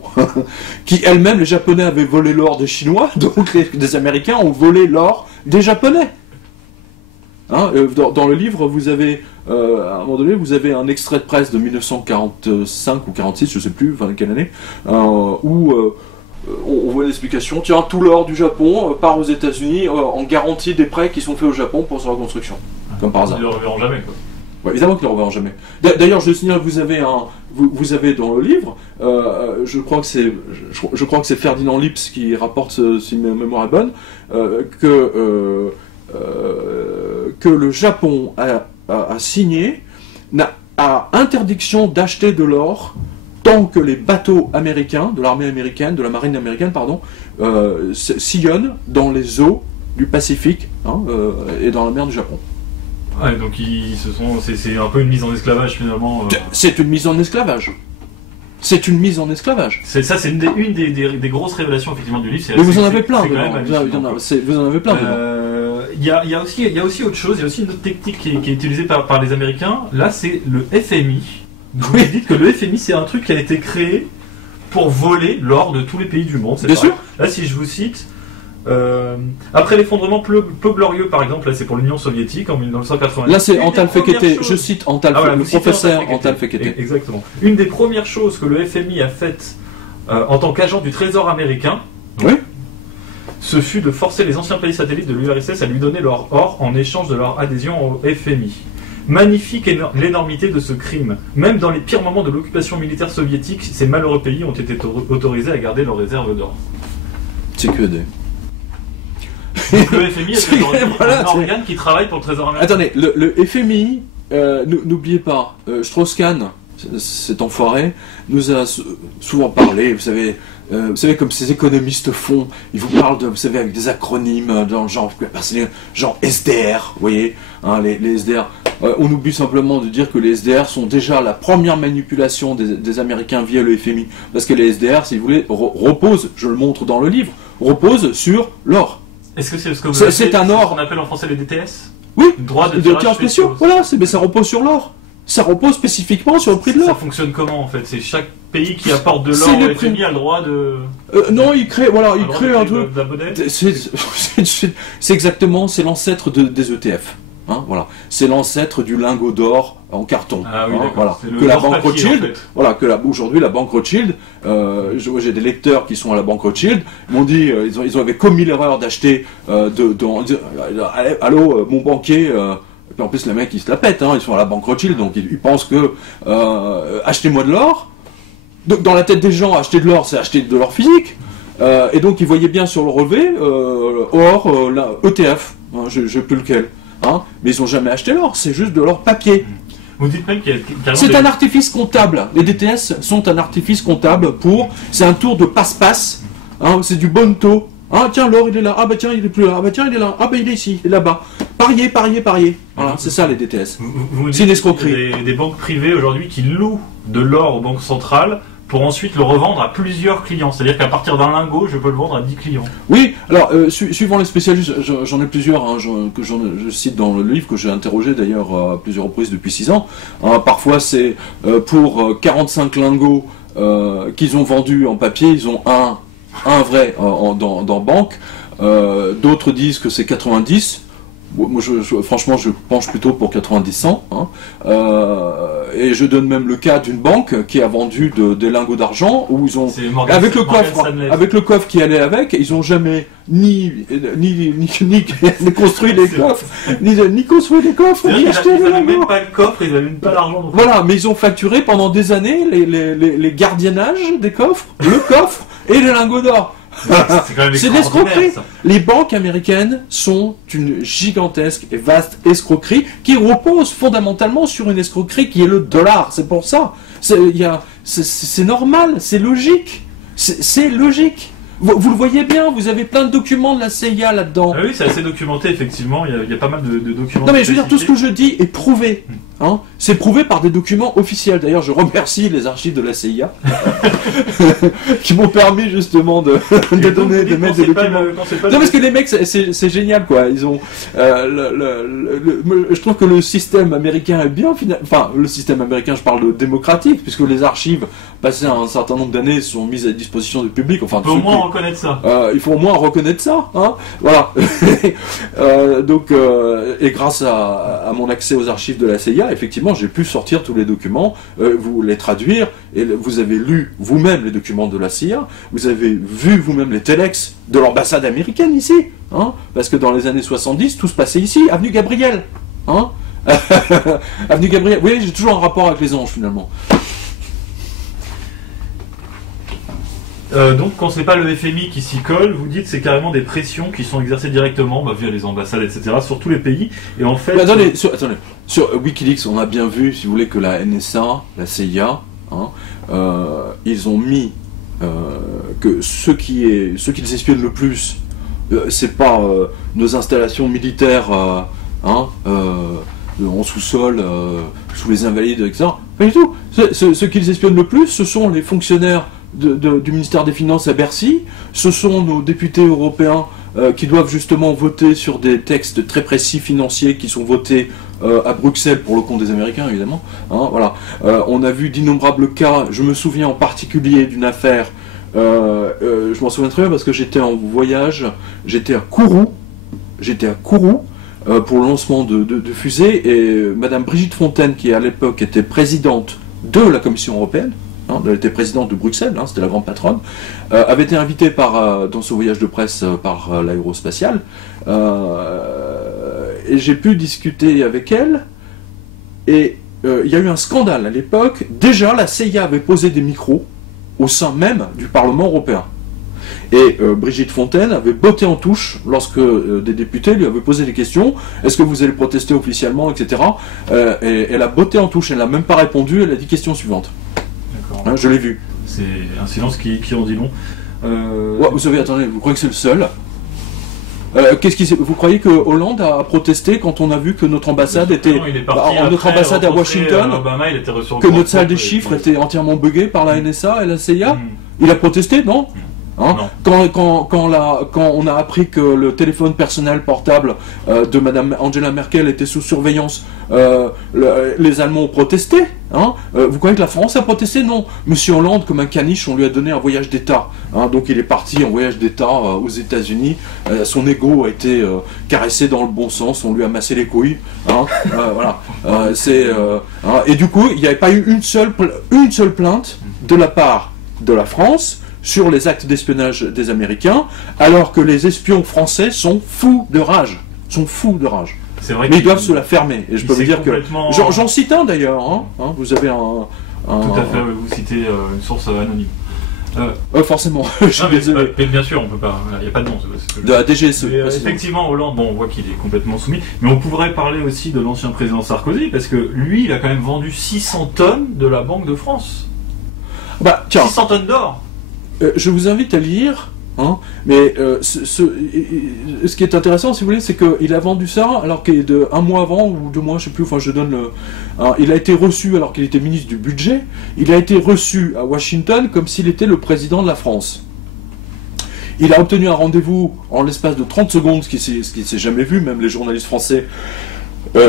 qui elle-même les Japonais avaient volé l'or des Chinois, donc les Américains ont volé l'or des Japonais. Hein, dans le livre, vous avez, à un moment donné, vous avez un extrait de presse de 1945 ou 46, je ne sais plus, enfin quelle année, où on voit l'explication. Tiens, tout l'or du Japon part aux États-Unis en garantie des prêts qui sont faits au Japon pour sa reconstruction, comme par hasard. Ils ne le reverront jamais, quoi. Ouais, évidemment qu'ils ne le reverront jamais. D'ailleurs, je signale, vous avez dans le livre, je crois que c'est Ferdinand Lips qui rapporte, si ma mémoire est bonne, que le Japon a signé à interdiction d'acheter de l'or tant que les bateaux américains, de l'armée américaine, de la marine américaine, pardon, sillonnent dans les eaux du Pacifique, hein, et dans la mer du Japon. Ouais, donc c'est un peu une mise en esclavage finalement. C'est une mise en esclavage. C'est une mise en esclavage. C'est une des grosses révélations effectivement du livre. Mais vous en avez plein. Vous en avez plein. Il y a aussi autre chose. Il y a aussi une autre technique qui est utilisée par les Américains. Là, c'est le FMI. Vous dites que le FMI, c'est un truc qui a été créé pour voler l'or de tous les pays du monde. Bien sûr. Là, si je vous cite, après l'effondrement peu glorieux, par exemple, là c'est pour l'Union soviétique en 1990. Là c'est Antal Fekete, je cite le professeur Antal Fekete. Exactement. Une des premières choses que le FMI a faites en tant qu'agent du Trésor américain, oui, ce fut de forcer les anciens pays satellites de l'URSS à lui donner leur or en échange de leur adhésion au FMI. Magnifique l'énormité de ce crime. Même dans les pires moments de l'occupation militaire soviétique, ces malheureux pays ont été autorisés à garder leurs réserves d'or. C'est que des... Donc le FMI est un organe qui travaille pour le Trésor américain. Attendez, le FMI, n'oubliez pas, Strauss-Kahn, cet enfoiré, nous a souvent parlé, vous savez comme ces économistes font, ils vous parlent vous savez, avec des acronymes, dans le genre SDR, vous voyez, hein, les SDR. On oublie simplement de dire que les SDR sont déjà la première manipulation des Américains via le FMI, parce que les SDR, si vous voulez, reposent, je le montre dans le livre, reposent sur l'or. Est-ce que c'est ce que vous c'est un or qu'on appelle en français les DTS? Oui, droits de tirage spéciaux. Voilà, mais ça repose sur l'or. Ça repose spécifiquement sur le prix de l'or. Ça fonctionne comment en fait? C'est chaque pays qui apporte de l'or au FMI a le droit de... non, il crée un truc... C'est exactement, c'est l'ancêtre des ETF. Hein, voilà. C'est l'ancêtre du lingot d'or en carton. Ah oui, hein, voilà. Que la banque Rothschild, en fait. voilà, aujourd'hui la banque Rothschild, j'ai des lecteurs qui sont à la banque Rothschild, ils m'ont dit, ils avaient commis l'erreur d'acheter, allô, mon banquier, et puis en plus les mecs ils se la pètent, hein, ils sont à la banque Rothschild, donc ils pensent que achetez-moi de l'or. Donc dans la tête des gens, acheter de l'or, c'est acheter de l'or physique. Et donc ils voyaient bien sur le relevé, ETF, hein, je sais plus lequel. Hein, mais ils n'ont jamais acheté l'or, c'est juste de l'or papier. Vous dites même qu'il y a c'est un artifice comptable. Les DTS sont un artifice comptable c'est un tour de passe-passe. Hein, c'est du bon taux. Ah tiens, l'or il est là. Ah bah tiens, il est plus là. Ah bah tiens, il est là. Ah bah il est ici, il est là-bas. Parier. Voilà, c'est ça les DTS. C'est une escroquerie. Il y a des banques privées aujourd'hui qui louent de l'or aux banques centrales pour ensuite le revendre à plusieurs clients. C'est-à-dire qu'à partir d'un lingot, je peux le vendre à 10 clients. Oui, alors, suivant les spécialistes, j'en ai plusieurs hein, que je cite dans le livre, que j'ai interrogé d'ailleurs à plusieurs reprises depuis 6 ans. Parfois, c'est pour 45 lingots qu'ils ont vendus en papier, ils ont un vrai dans banque. D'autres disent que c'est 90. moi, franchement, je penche plutôt pour 90-100. Hein. Et je donne même le cas d'une banque qui a vendu des lingots d'argent où ils ont, avec le coffre qui allait avec, ils ont jamais ni construit les coffres, ni construit les coffres, ni acheté les lingots. Ils n'avaient même pas le coffre, ils n'avaient même pas l'argent. Voilà, mais ils ont facturé pendant des années les gardiennages des coffres, le coffre et les lingots d'or. C'est de l'escroquerie. Les banques américaines sont une gigantesque et vaste escroquerie qui repose fondamentalement sur une escroquerie qui est le dollar. C'est pour ça. C'est normal, c'est logique. C'est logique. Vous le voyez bien, vous avez plein de documents de la CIA là-dedans. Ah oui, c'est assez documenté, effectivement. Il y a pas mal de documents. Non, mais je veux dire, tout ce que je dis est prouvé. Hein, c'est prouvé par des documents officiels. D'ailleurs, je remercie les archives de la CIA qui m'ont permis justement de mettre des documents. Non, parce que les mecs, c'est génial, quoi. Ils ont, je trouve que le système américain est bien, enfin, le système américain, je parle de démocratique, puisque les archives, passées un certain nombre d'années, sont mises à disposition du public. Enfin, il faut au moins reconnaître ça. Il faut au moins reconnaître ça, hein. Voilà. Donc, et grâce à mon accès aux archives de la CIA, effectivement, j'ai pu sortir tous les documents, vous les traduire, et vous avez lu vous-même les documents de la CIA, vous avez vu vous-même les telex de l'ambassade américaine ici, hein, parce que dans les années 70, tout se passait ici, avenue Gabriel, hein. Avenue Gabriel, oui, j'ai toujours un rapport avec les anges finalement. Donc, quand c'est pas le FMI qui s'y colle, vous dites c'est carrément des pressions qui sont exercées directement via les ambassades, etc., sur tous les pays. Et en fait, attendez, sur Wikileaks, on a bien vu, si vous voulez, que la NSA, la CIA, hein, ils ont mis que ce qu'ils espionnent le plus, c'est pas nos installations militaires, en sous-sol, sous les Invalides, etc. Pas du tout. Ce qu'ils espionnent le plus, ce sont les fonctionnaires du ministère des Finances à Bercy, ce sont nos députés européens qui doivent justement voter sur des textes très précis financiers qui sont votés à Bruxelles pour le compte des Américains, évidemment. Hein, voilà. On a vu d'innombrables cas, je me souviens en particulier d'une affaire, je m'en souviens très bien parce que j'étais en voyage, j'étais à Kourou, pour le lancement de fusées, et Madame Brigitte Fontaine, qui à l'époque était présidente de la Commission européenne, elle était présidente de Bruxelles, hein, c'était la grande patronne, avait été invitée dans ce voyage de presse par l'aérospatiale, et j'ai pu discuter avec elle, et il y a eu un scandale à l'époque. Déjà, la CIA avait posé des micros au sein même du Parlement européen. Et Brigitte Fontaine avait botté en touche lorsque des députés lui avaient posé des questions. Est-ce que vous allez protester officiellement, etc. Et elle a botté en touche, elle n'a même pas répondu, elle a dit question suivante. Hein, je l'ai vu. C'est un silence qui en dit long. Ouais, vous savez, attendez, vous croyez que c'est le seul? Vous croyez que Hollande a protesté quand on a vu que notre ambassade notre ambassade à Washington, Obama, il était que notre salle des chiffres était entièrement buggée par la NSA et la CIA? Il a protesté, non? Hein, quand on a appris que le téléphone personnel portable de Madame Angela Merkel était sous surveillance, les Allemands ont protesté. Hein, vous croyez que la France a protesté? Non. Monsieur Hollande, comme un caniche, on lui a donné un voyage d'État. Hein, donc il est parti en voyage d'État aux États-Unis. Son ego a été caressé dans le bon sens. On lui a massé les couilles. Hein, voilà. Et du coup, il n'y avait pas eu une seule plainte de la part de la France sur les actes d'espionnage des Américains, alors que les espions français sont fous de rage. C'est vrai, mais ils doivent se la fermer. Et je peux vous dire que... J'en cite un d'ailleurs. Hein, vous avez un... Tout à fait, vous citez une source anonyme. Forcément, mais bien sûr, on peut pas. Il n'y a pas de nom. De la DGSE. Effectivement, Hollande, bon, on voit qu'il est complètement soumis. Mais on pourrait parler aussi de l'ancien président Sarkozy, parce que lui, il a quand même vendu 600 tonnes de la Banque de France. Bah, tiens. 600 tonnes d'or. Je vous invite à lire, hein, mais ce qui est intéressant, si vous voulez, c'est qu'il a vendu ça alors qu'il est un mois avant, ou 2 mois, je sais plus, enfin je donne le... Alors, il a été reçu, alors qu'il était ministre du budget, il a été reçu à Washington comme s'il était le président de la France. Il a obtenu un rendez-vous en l'espace de 30 secondes, ce qui s'est jamais vu, même les journalistes français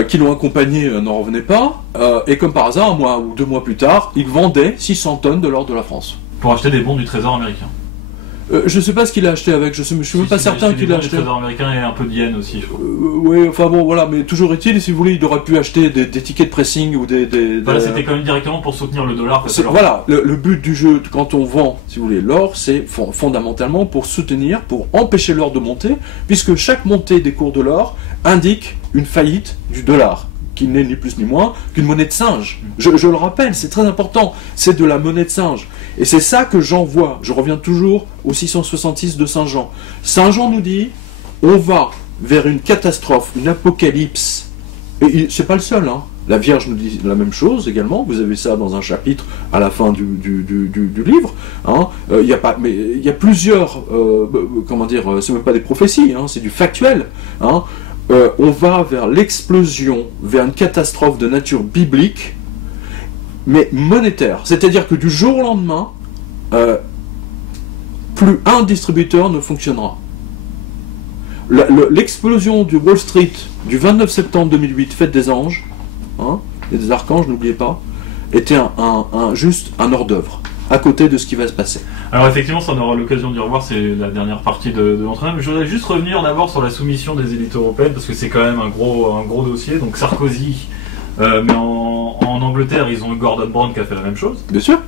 qui l'ont accompagné n'en revenaient pas, et comme par hasard, 1 mois ou 2 mois plus tard, il vendait 600 tonnes de l'or de la France. Pour acheter des bons du Trésor américain. Je sais pas ce qu'il a acheté avec, je suis même pas certain qu'il a acheté. Le trésor américain et un peu de yens aussi, je crois. Oui, enfin bon, voilà, mais toujours est-il, si vous voulez, il aurait pu acheter des tickets de pressing ou Voilà, c'était quand même directement pour soutenir le dollar. Voilà, le but du jeu, quand on vend, si vous voulez, l'or, c'est fondamentalement pour soutenir, pour empêcher l'or de monter, puisque chaque montée des cours de l'or indique une faillite du dollar, qui n'est ni plus ni moins qu'une monnaie de singe. Je le rappelle, c'est très important, c'est de la monnaie de singe. Et c'est ça que j'en vois. Je reviens toujours au 666 de Saint Jean. Saint Jean nous dit, on va vers une catastrophe, une apocalypse. Et c'est pas le seul, hein. La Vierge nous dit la même chose également. Vous avez ça dans un chapitre à la fin du livre. Hein. Il y a plusieurs, comment dire, c'est même pas des prophéties, hein, c'est du factuel. Hein. On va vers l'explosion, vers une catastrophe de nature biblique, mais monétaire. C'est-à-dire que du jour au lendemain, plus un distributeur ne fonctionnera. L'explosion du Wall Street du 29 septembre 2008, fête des anges, hein, et des archanges, n'oubliez pas, était juste un hors-d'œuvre, à côté de ce qui va se passer. Alors effectivement, ça on aura l'occasion d'y revoir, c'est la dernière partie de l'entraînement. Mais je voudrais juste revenir d'abord sur la soumission des élites européennes, parce que c'est quand même un gros dossier. Donc Sarkozy, mais en Angleterre, ils ont eu Gordon Brown qui a fait la même chose. Bien sûr.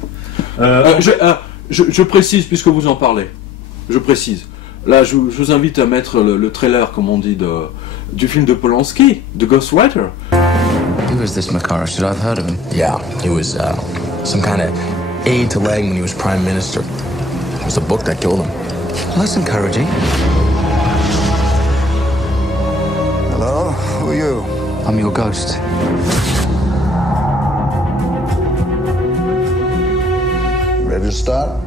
Je précise, puisque vous en parlez, je précise. Là, je vous invite à mettre le trailer, comme on dit, du film de Polanski, The Ghostwriter. Who is this Makar? Should I have heard of him? Yeah, he was some kind of aide to Lang when he was prime minister. It was the book that killed him. Well, that's encouraging. Hello? Who are you? I'm your ghost. Ready to start?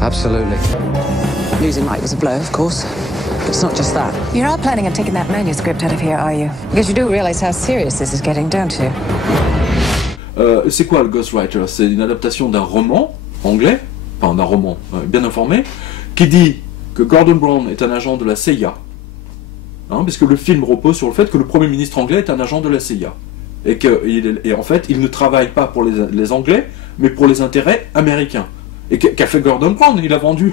Absolutely. Losing Mike was a blow, of course. But it's not just that. You're not planning on taking that manuscript out of here, are you? Because you do realize how serious this is getting, don't you? C'est quoi le Ghostwriter? C'est une adaptation d'un roman anglais, enfin d'un roman bien informé, qui dit que Gordon Brown est un agent de la CIA, hein, parce que le film repose sur le fait que le Premier ministre anglais est un agent de la CIA. Et en fait, il ne travaille pas pour les Anglais, mais pour les intérêts américains. Et qu'a fait Gordon Brown? Il a vendu,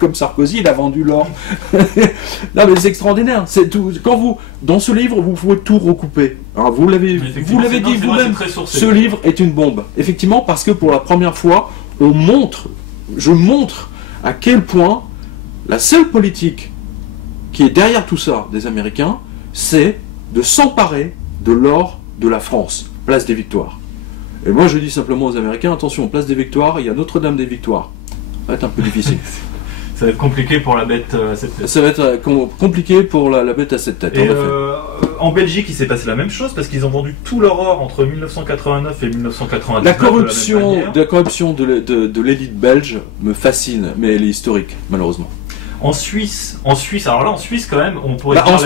comme Sarkozy, il a vendu l'or. Non mais c'est extraordinaire. C'est tout. Quand vous, dans ce livre, vous pouvez tout recouper. Hein, vous l'avez dit vous-même. Ce livre est une bombe. Effectivement, parce que pour la première fois, je montre à quel point la seule politique qui est derrière tout ça des Américains, c'est de s'emparer de l'or de la France, place des Victoires. Et moi je dis simplement aux Américains, attention, place des Victoires, il y a Notre-Dame des Victoires. Ça va être un peu difficile. Ça va être compliqué pour la bête à 7 têtes. Ça va être compliqué pour la bête à 7 têtes. Et en Belgique, il s'est passé la même chose parce qu'ils ont vendu tout leur or entre 1989 et 1999. La corruption de l'élite belge me fascine, mais elle est historique, malheureusement. En Suisse, alors là en Suisse quand même, on pourrait dire en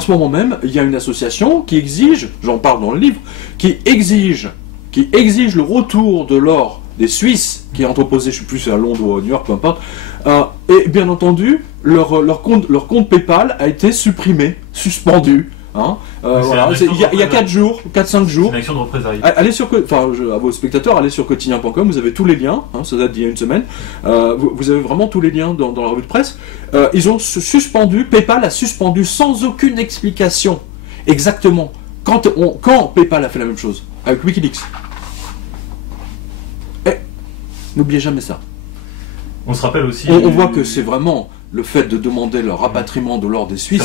ce moment même, il y a une association qui exige, j'en parle dans le livre, qui exige le retour de l'or des Suisses qui est entreposé, je ne sais plus, c'est à Londres ou à New York, peu importe. Et bien entendu, leur compte PayPal a été supprimé, suspendu. Hein, voilà. Il y a 4-5 jours. C'est une action de représailles. Allez sur, à vos spectateurs, allez sur quotidien.com, vous avez tous les liens, hein, ça date d'il y a une semaine. Vous avez vraiment tous les liens dans la revue de presse. Ils ont suspendu, PayPal a suspendu sans aucune explication exactement quand PayPal a fait la même chose avec Wikileaks. Et n'oubliez jamais ça. On se rappelle aussi. On voit que c'est vraiment le fait de demander le rapatriement de l'or des Suisses.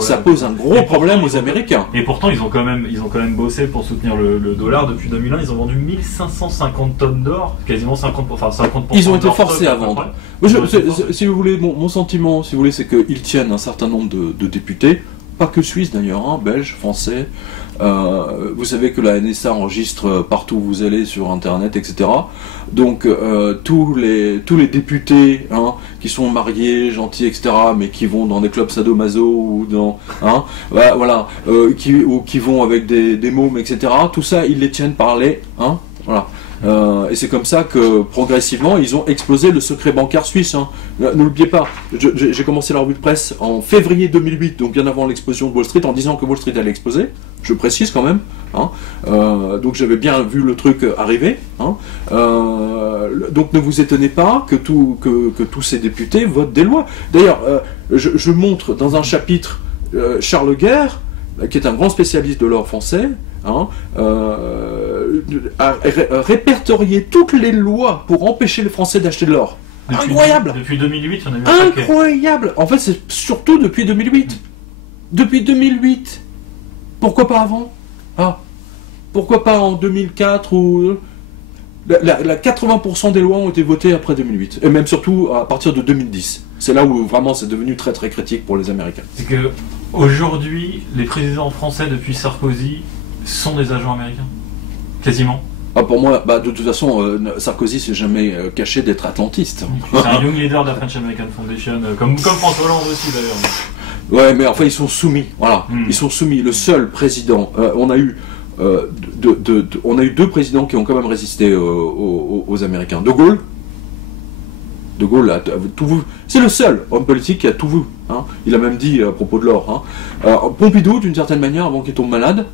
Ça pose un gros problème aux Américains. Et pourtant, ils ont quand même bossé pour soutenir le dollar depuis 2001. Ils ont vendu 1550 tonnes d'or, quasiment 50%. Ils ont été forcés à vendre. Si vous voulez, mon sentiment, si vous voulez, c'est qu'ils tiennent un certain nombre de députés, pas que suisses d'ailleurs, hein, belges, français. Vous savez que la NSA enregistre partout où vous allez sur internet, etc. Donc tous les députés, hein, qui sont mariés, gentils, etc., mais qui vont dans des clubs sadomaso ou dans, hein, voilà, qui vont avec des mômes, etc. Tout ça, ils les tiennent par les, hein, voilà. Et c'est comme ça que, progressivement, ils ont explosé le secret bancaire suisse. Hein. N'oubliez pas, j'ai commencé la revue de presse en février 2008, donc bien avant l'explosion de Wall Street, en disant que Wall Street allait exploser. Je précise quand même. Hein. Donc j'avais bien vu le truc arriver. Hein. Donc ne vous étonnez pas que tous ces députés votent des lois. D'ailleurs, je montre dans un chapitre Charles Guerre, qui est un grand spécialiste de l'or français, hein, a répertorié toutes les lois pour empêcher les Français d'acheter de l'or. Incroyable. Depuis 2008, on a eu un paquet. Incroyable. En fait, c'est surtout depuis 2008. Depuis 2008. Pourquoi pas avant? Pourquoi pas en 2004 ou... La 80% des lois ont été votées après 2008. Et même surtout à partir de 2010. C'est là où vraiment c'est devenu très très critique pour les Américains. C'est que aujourd'hui, les présidents français depuis Sarkozy sont des agents américains. Quasiment. Pour moi, de toute façon, Sarkozy s'est jamais caché d'être atlantiste. C'est un young leader de la French American Foundation, comme François Hollande aussi d'ailleurs. Ouais, mais enfin ils sont soumis. Voilà, ils sont soumis. Le seul président, on a eu deux présidents qui ont quand même résisté aux Américains. De Gaulle a tout vu. C'est le seul homme politique qui a tout vu. Hein. Il a même dit à propos de l'or. Hein. Pompidou, d'une certaine manière, avant qu'il tombe malade.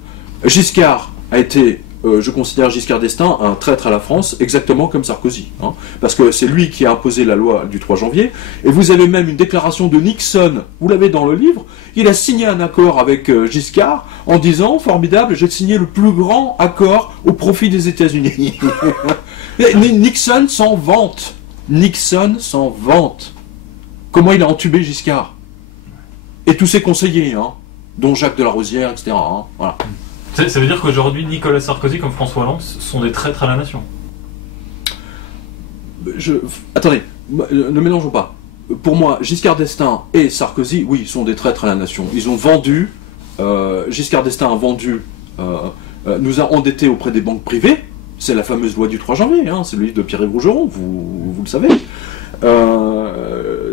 Giscard a été, je considère Giscard d'Estaing, un traître à la France, exactement comme Sarkozy. Hein. Parce que c'est lui qui a imposé la loi du 3 janvier. Et vous avez même une déclaration de Nixon, vous l'avez dans le livre, il a signé un accord avec Giscard en disant, formidable, j'ai signé le plus grand accord au profit des États-Unis. Nixon s'en vante. Nixon s'en vante. Comment il a entubé Giscard. Et tous ses conseillers, hein, dont Jacques de la Rosière, etc. Hein, voilà. Ça veut dire qu'aujourd'hui, Nicolas Sarkozy comme François Hollande sont des traîtres à la nation. Attendez, ne mélangeons pas. Pour moi, Giscard d'Estaing et Sarkozy, oui, sont des traîtres à la nation. Ils ont vendu, Giscard d'Estaing a vendu, nous a endettés auprès des banques privées. C'est la fameuse loi du 3 janvier, hein, c'est le livre de Pierre-Yves Rougeron, vous le savez.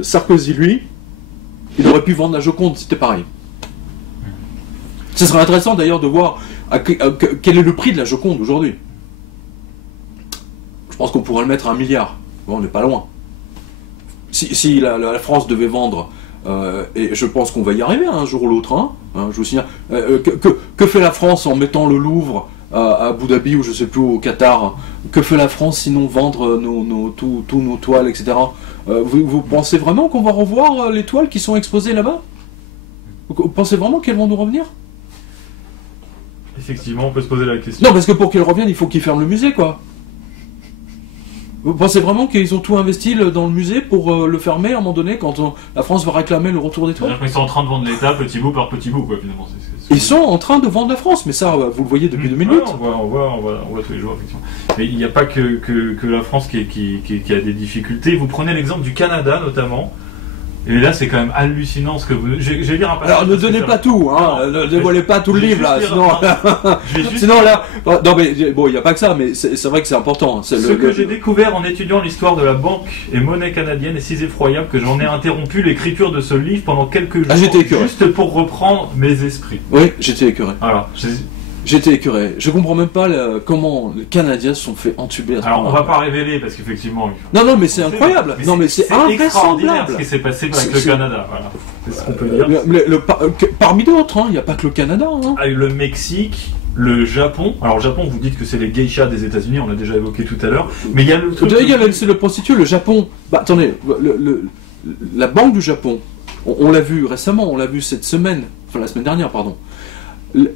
Sarkozy, lui, il aurait pu vendre la Joconde, c'était pareil. Ce serait intéressant d'ailleurs de voir quel est le prix de la Joconde aujourd'hui. Je pense qu'on pourrait le mettre à 1 milliard. Bon, on n'est pas loin. Si la France devait vendre, et je pense qu'on va y arriver un jour ou l'autre, hein, je vous signale, que fait la France en mettant le Louvre à Abu Dhabi ou je sais plus au Qatar? Que fait la France sinon vendre tous nos toiles, etc. Vous pensez vraiment qu'on va revoir les toiles qui sont exposées là-bas? Vous pensez vraiment qu'elles vont nous revenir? Effectivement, on peut se poser la question. Non, parce que pour qu'elles reviennent, il faut qu'ils ferment le musée, quoi. Vous pensez vraiment qu'ils ont tout investi dans le musée pour le fermer à un moment donné quand la France va réclamer le retour des toiles? Ils sont en train de vendre l'État petit bout par petit bout, quoi, finalement. Ils sont en train de vendre la France, mais ça, vous le voyez depuis 2008. Ouais, on voit tous les jours, effectivement. Mais il n'y a pas que la France qui a des difficultés. Vous prenez l'exemple du Canada, notamment. Et là, c'est quand même hallucinant ce que vous... Je vais lire un passage. Alors, ne donnez pas tout, hein. Ne dévoilez pas tout le livre, là. Sinon, là... Non, mais bon, il n'y a pas que ça, mais c'est vrai que c'est important. Ce que j'ai découvert en étudiant l'histoire de la banque et monnaie canadienne est si effroyable que j'en ai interrompu l'écriture de ce livre pendant quelques jours. J'étais écœuré. Juste pour reprendre mes esprits. Oui, j'étais écœuré. Alors, j'étais écœuré. Je comprends même pas comment les Canadiens se sont fait entuber à ce moment-là. Alors, on va pas révéler parce qu'effectivement. Non, mais c'est incroyable. Non, mais c'est extraordinaire ce qui s'est passé avec le Canada. Voilà. C'est ce qu'on peut dire. Parmi d'autres, il n'y a pas que le Canada. Hein. Le Mexique, le Japon. Alors, le Japon, vous dites que c'est les geishas des États-Unis, on l'a déjà évoqué tout à l'heure. Mais il y a le truc. C'est le prostitué, le Japon. Attendez, la Banque du Japon, on l'a vu récemment, on l'a vu cette semaine, enfin la semaine dernière, pardon.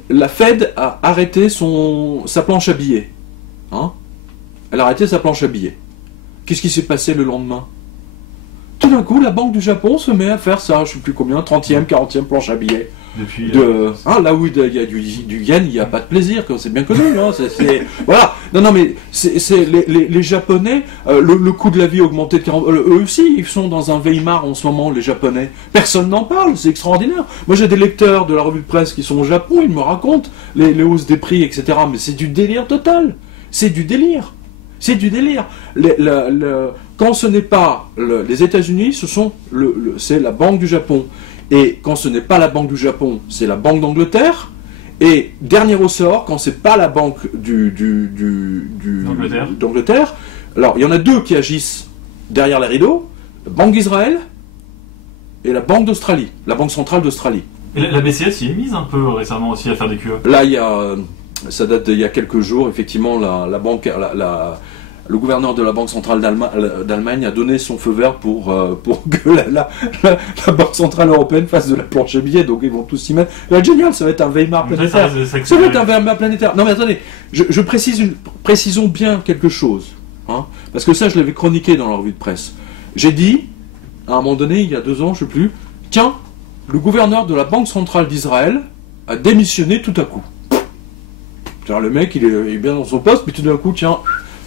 La Fed a arrêté sa planche à billets. Hein? Elle a arrêté sa planche à billets. Qu'est-ce qui s'est passé le lendemain? Tout d'un coup, la Banque du Japon se met à faire ça, je ne sais plus combien, 30e, 40e planche à billets. Depuis, là où il y a du yen, il n'y a pas de plaisir, c'est bien connu. Hein, voilà. Non, mais c'est les Japonais, le coût de la vie a augmenté de 40%. Eux aussi, ils sont dans un Weimar en ce moment, les Japonais. Personne n'en parle, c'est extraordinaire. Moi, j'ai des lecteurs de la revue de presse qui sont au Japon, ils me racontent les hausses des prix, etc. Mais c'est du délire total. C'est du délire. C'est du délire. Quand ce n'est pas les États-Unis, c'est la Banque du Japon. Et quand ce n'est pas la Banque du Japon, c'est la Banque d'Angleterre. Et dernier ressort, quand c'est pas la banque d'Angleterre, alors il y en a deux qui agissent derrière les rideaux, la Banque d'Israël et la Banque d'Australie, la Banque centrale d'Australie. Et la BCS y est mise un peu récemment aussi à faire des QE. Là, ça date d'il y a quelques jours, effectivement, le gouverneur de la Banque centrale d'Allemagne a donné son feu vert pour que la Banque centrale européenne fasse de la planche à billets, donc ils vont tous s'y mettre. Ça va être génial, ça va être un Weimar planétaire. Ça va être un Weimar planétaire. Non mais attendez, précisons bien quelque chose, hein, parce que ça je l'avais chroniqué dans la revue de presse. J'ai dit, à un moment donné, il y a 2 ans, je ne sais plus, tiens, le gouverneur de la Banque centrale d'Israël a démissionné tout à coup. C'est-à-dire, le mec, il est bien dans son poste, puis tout d'un coup, tiens,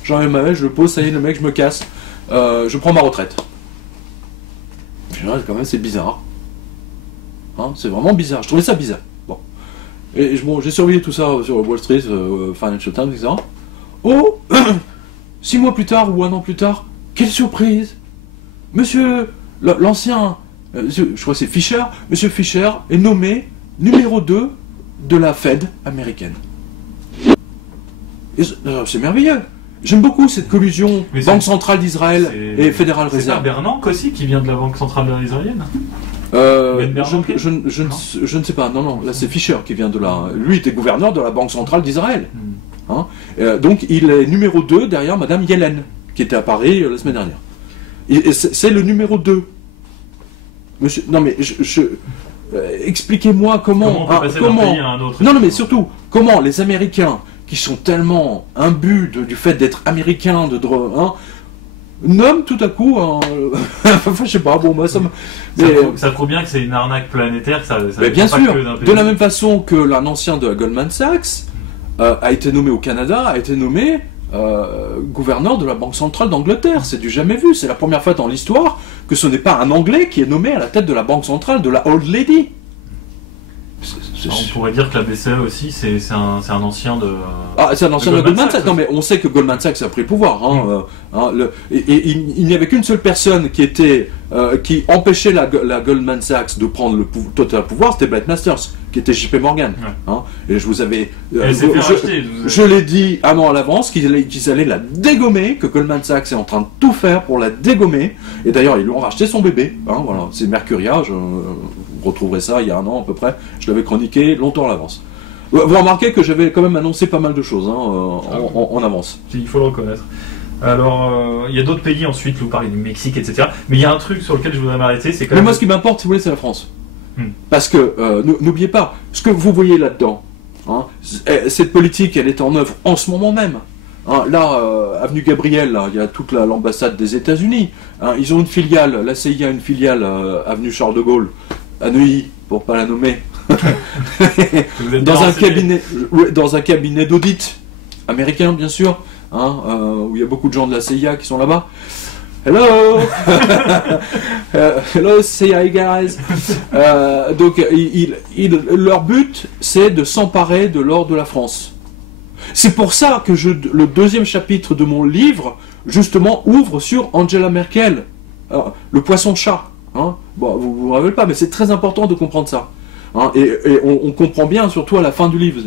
j'enlève ma veste, je le pose, ça y est, le mec, je me casse, je prends ma retraite. Puis là, quand même, c'est bizarre. Hein, c'est vraiment bizarre, je trouvais ça bizarre. Bon. Et j'ai surveillé tout ça sur Wall Street, Financial Times, etc. Oh 6 mois plus tard, ou 1 an plus tard, quelle surprise! Monsieur, l'ancien, je crois que c'est Fisher, Monsieur Fisher est nommé numéro 2 de la Fed américaine. C'est merveilleux. J'aime beaucoup cette collusion Banque centrale d'Israël et Fédérale Réserve. C'est pas Bernanke aussi qui vient de la Banque centrale israélienne? Je ne sais pas, non, là c'est Fisher qui vient de là. Lui était gouverneur de la Banque centrale d'Israël. Hein, donc il est numéro 2 derrière Madame Yellen, qui était à Paris la semaine dernière. Et c'est le numéro 2. Monsieur, non mais expliquez-moi comment non mais surtout comment les Américains qui sont tellement imbus du fait d'être américains nomment tout à coup enfin je sais pas, bon moi ça prouve bien que c'est une arnaque planétaire, mais bien sûr, de la même façon que l'un ancien de Goldman Sachs a été nommé au Canada, a été nommé gouverneur de la Banque centrale d'Angleterre. C'est du jamais vu, c'est la première fois dans l'histoire que ce n'est pas un Anglais qui est nommé à la tête de la Banque centrale, de la Old Lady. On pourrait dire que la BCE aussi, c'est un ancien de... Ah, c'est un ancien de Goldman Sachs. Non, mais on sait que Goldman Sachs a pris le pouvoir. Et il n'y avait qu'une seule personne qui empêchait la Goldman Sachs de prendre le total pouvoir, c'était Brett Masters, qui était JP Morgan. Ouais. Et je vous avais... je l'ai dit un an à l'avance qu'ils allaient la dégommer, que Goldman Sachs est en train de tout faire pour la dégommer. Et d'ailleurs, ils lui ont racheté son bébé. Voilà, c'est Mercuria, vous retrouverez ça il y a 1 an à peu près. Je l'avais chroniqué longtemps à l'avance. Vous remarquez que j'avais quand même annoncé pas mal de choses en avance. Il faut le reconnaître. Alors, il y a d'autres pays ensuite, vous parlez du Mexique, etc. Mais il y a un truc sur lequel je voudrais m'arrêter, c'est quand même... Mais moi, ce qui m'importe, si vous voulez, c'est la France. Parce que, n'oubliez pas, ce que vous voyez là-dedans, cette politique, elle est en œuvre en ce moment même. Avenue Gabriel, là, il y a toute l'ambassade des États-Unis. Ils ont une filiale, la CIA a une filiale, avenue Charles de Gaulle, à Neuilly, pour pas la nommer. dans un cabinet d'audit américain, bien sûr, où il y a beaucoup de gens de la CIA qui sont là-bas. Hello, hello CIA guys. Donc, leur but, c'est de s'emparer de l'or de la France. C'est pour ça que le 2e chapitre de mon livre, justement, ouvre sur Angela Merkel, le poisson-chat. Bon, vous ne vous rappelez pas, mais c'est très important de comprendre ça. Et on comprend bien, surtout à la fin du livre,